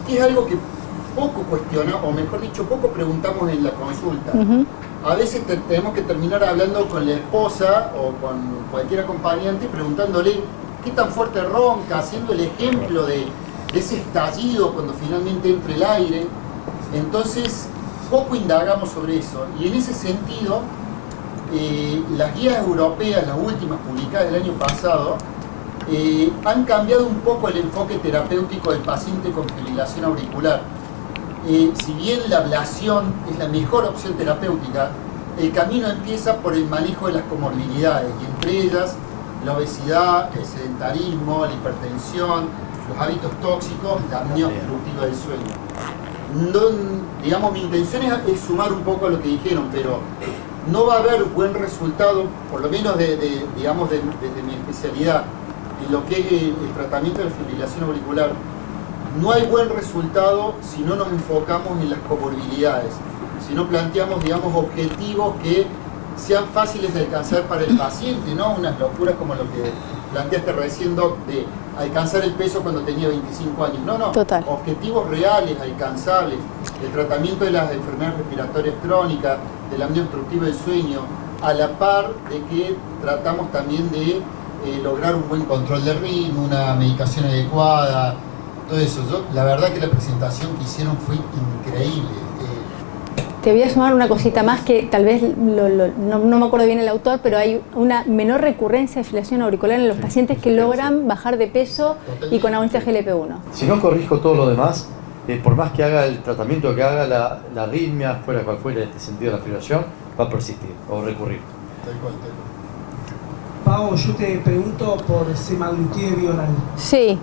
que es algo que poco cuestionamos, o mejor dicho, poco preguntamos en la consulta. A veces tenemos que terminar hablando con la esposa o con cualquier acompañante preguntándole qué tan fuerte ronca, haciendo el ejemplo de ese estallido cuando finalmente entra el aire. Entonces, poco indagamos sobre eso, y en ese sentido las guías europeas, las últimas publicadas del año pasado, han cambiado un poco el enfoque terapéutico del paciente con fibrilación auricular. Si bien la ablación es la mejor opción terapéutica, el camino empieza por el manejo de las comorbilidades, y entre ellas la obesidad, el sedentarismo, la hipertensión, los hábitos tóxicos, la apnea obstructiva del sueño. Digamos, mi intención es sumar un poco a lo que dijeron, pero no va a haber buen resultado, por lo menos digamos desde mi especialidad, en lo que es el tratamiento de la fibrilación auricular. No hay buen resultado si no nos enfocamos en las comorbilidades, si no planteamos, digamos, objetivos que sean fáciles de alcanzar para el paciente, no unas locuras como lo que planteaste recién, Doc, de alcanzar el peso cuando tenía 25 años. No, no, Total. objetivos reales, alcanzables, el tratamiento de las enfermedades respiratorias crónicas, de la apnea obstructiva del sueño, a la par de que tratamos también de lograr un buen control de ritmo, una medicación adecuada, todo eso. La verdad que la presentación que hicieron fue increíble. Te voy a sumar una cosita más que tal vez no me acuerdo bien el autor, pero hay una menor recurrencia de fibrilación auricular en los pacientes que logran bajar de peso y con agonista GLP-1. Si no corrijo todo lo demás, por más que haga el tratamiento que haga, la arritmia, fuera cual fuera este sentido de la fibrilación, va a persistir o recurrir. Pau, yo te pregunto por semaglutide bioral. Sí.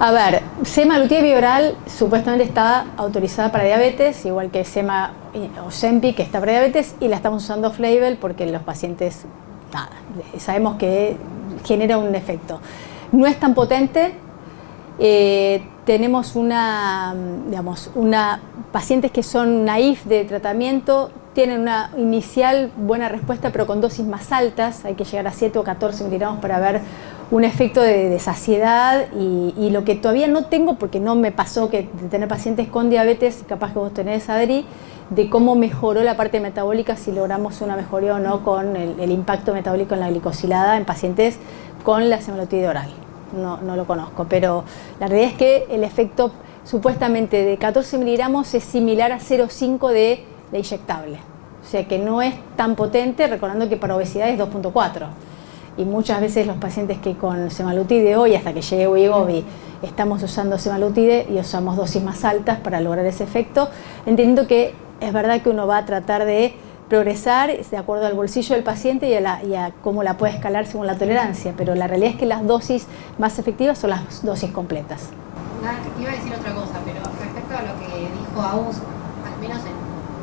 A ver, semaglutide bioral supuestamente está autorizada para diabetes, igual que sema Ozempic, que está para diabetes, y la estamos usando off-label porque los pacientes, nada, sabemos que genera un efecto. No es tan potente. Tenemos pacientes que son naif de tratamiento, tienen una inicial buena respuesta, pero con dosis más altas, hay que llegar a 7 o 14 miligramos para ver un efecto de saciedad, y lo que todavía no tengo, porque no me pasó de tener pacientes con diabetes, capaz que vos tenés, Adri, de cómo mejoró la parte metabólica, si logramos una mejoría o no con el impacto metabólico en la glicosilada en pacientes con la semaglutide oral. No lo conozco, pero la realidad es que el efecto supuestamente de 14 miligramos es similar a 0,5 de la inyectable. O sea que no es tan potente, recordando que para obesidad es 2,4. Y muchas veces los pacientes que con semaglutide hoy, hasta que llegue Wegovy, estamos usando semaglutide y usamos dosis más altas para lograr ese efecto, entendiendo que es verdad que uno va a tratar de progresar de acuerdo al bolsillo del paciente y a cómo la puede escalar según la tolerancia, pero la realidad es que las dosis más efectivas son las dosis completas. Iba a decir otra cosa, pero respecto a lo que dijo Agus, al menos en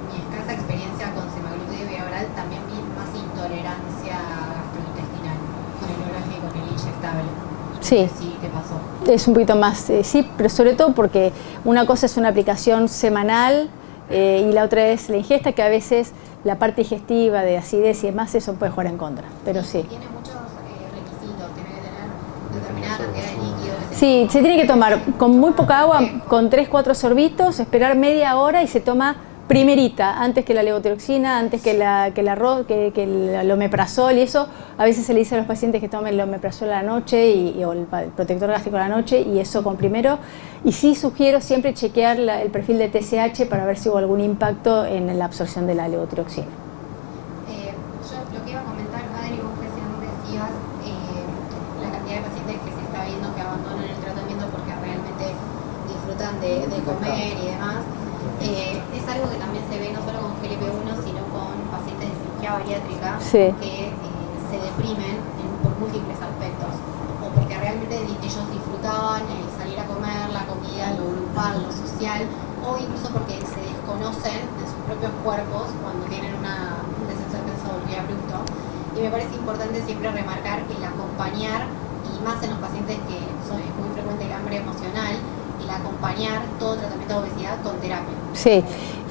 mi escasa experiencia con semaglutide bioral, también vi más intolerancia gastrointestinal con el oral que con el inyectable. Sí. Sí, ¿qué pasó? Es un poquito más, sí, pero sobre todo porque una cosa es una aplicación semanal y la otra es la ingesta, que a veces la parte digestiva de acidez y demás, eso puede jugar en contra, pero sí. Tiene muchos requisitos, tiene que tener determinada cantidad de líquido. Sí, se tiene que tomar con muy poca agua, con 3-4 sorbitos, esperar media hora y se toma primerita, antes que la levotiroxina, antes que el omeprazol y eso. A veces se le dice a los pacientes que tomen el omeprazol a la noche o el protector gástrico a la noche, y eso con primero. Y sí sugiero siempre chequear el perfil de TSH para ver si hubo algún impacto en la absorción de la levotiroxina. Yo lo que iba a comentar, Adri, vos recién decías la cantidad de pacientes que se está viendo que abandonan el tratamiento porque realmente disfrutan de comer y demás. Es algo que también se ve no solo con GLP-1, sino con pacientes de cirugía bariátrica, sí, que se deprimen por múltiples aspectos, o porque realmente ellos disfrutaban el salir a comer, la comida, lo grupal, lo social, o incluso porque se desconocen de sus propios cuerpos cuando tienen un descenso de peso muy abrupto. Y me parece importante siempre remarcar el acompañar, y más en los pacientes que es muy frecuente el hambre emocional, el acompañar todo tratamiento de obesidad con terapia. Sí,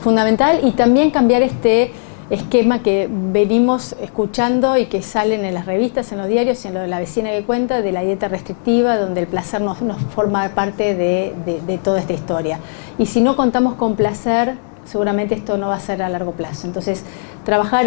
fundamental, y también cambiar este esquema que venimos escuchando y que salen en las revistas, en los diarios, en lo de la vecina que cuenta, de la dieta restrictiva, donde el placer no forma parte de toda esta historia. Y si no contamos con placer, seguramente esto no va a ser a largo plazo. Entonces, trabajar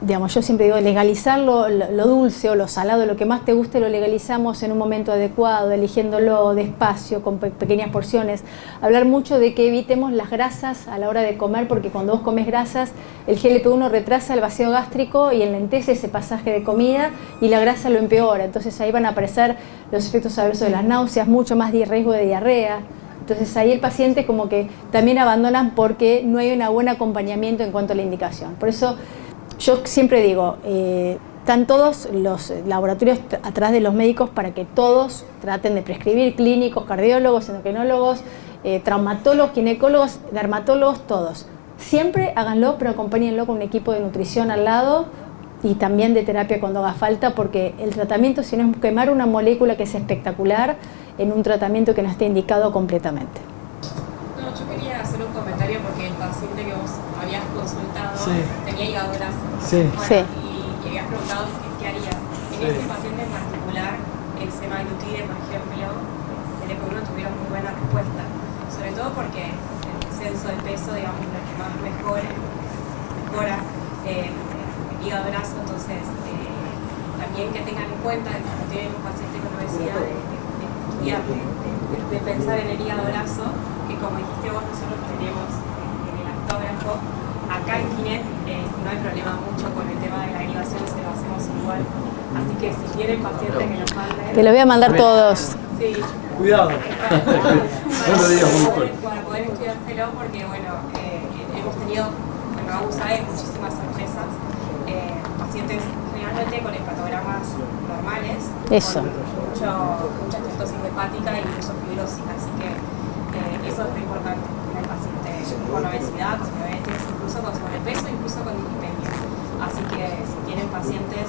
digamos, yo siempre digo, legalizar lo dulce o lo salado, lo que más te guste lo legalizamos en un momento adecuado, eligiéndolo despacio, con pequeñas porciones. Hablar mucho de que evitemos las grasas a la hora de comer, porque cuando vos comes grasas, el GLP-1 retrasa el vacío gástrico y enlentece ese pasaje de comida, y la grasa lo empeora. Entonces ahí van a aparecer los efectos adversos de las náuseas, mucho más de riesgo de diarrea. Entonces ahí el paciente como que también abandonan porque no hay un buen acompañamiento en cuanto a la indicación. Por eso yo siempre digo, están todos los laboratorios atrás de los médicos para que todos traten de prescribir, clínicos, cardiólogos, endocrinólogos, traumatólogos, ginecólogos, dermatólogos, todos. Siempre háganlo, pero acompáñenlo con un equipo de nutrición al lado y también de terapia cuando haga falta, porque el tratamiento, si no es quemar una molécula que es espectacular en un tratamiento que no esté indicado completamente. No, yo quería hacer un comentario porque el paciente que vos habías consultado tenía hígado graso. Sí. Y habías preguntado qué harías. En ese paciente semaglutide, por ejemplo, el EPO1 tuvieron muy buena respuesta, sobre todo porque el descenso de peso, digamos, lo que más mejora el hígado graso. Entonces también que tengan en cuenta que cuando tienen un paciente con obesidad de pensar en el hígado graso, que como dijiste vos, nosotros tenemos en el actógrafo. Acá en Kinet no hay problema mucho con el tema de la derivación, se lo hacemos igual. Así que si tienen pacientes que nos manden... Te lo voy a mandar todos. Sí. Cuidado. Para poder estudiárselo, porque bueno, hemos tenido, bueno, aún sabe, muchísimas sorpresas. Pacientes generalmente con hepatogramas normales. Eso. Con mucha estenosis hepática e incluso fibrosis. Así que eso es muy importante en el paciente con obesidad, con diabetes, incluso con sobrepeso, incluso con dislipemia. Así que si tienen pacientes,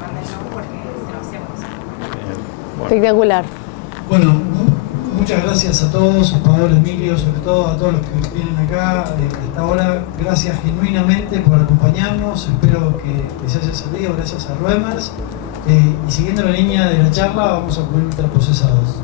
mándenlo porque se lo hacemos. Espectacular. Bueno, muchas gracias a todos, a Pablo, Emilio, sobre todo a todos los que vienen acá hasta ahora. Gracias genuinamente por acompañarnos, espero que les haya servido, gracias a Ruemers. Y siguiendo la línea de la charla, vamos a comer ultraprocesados.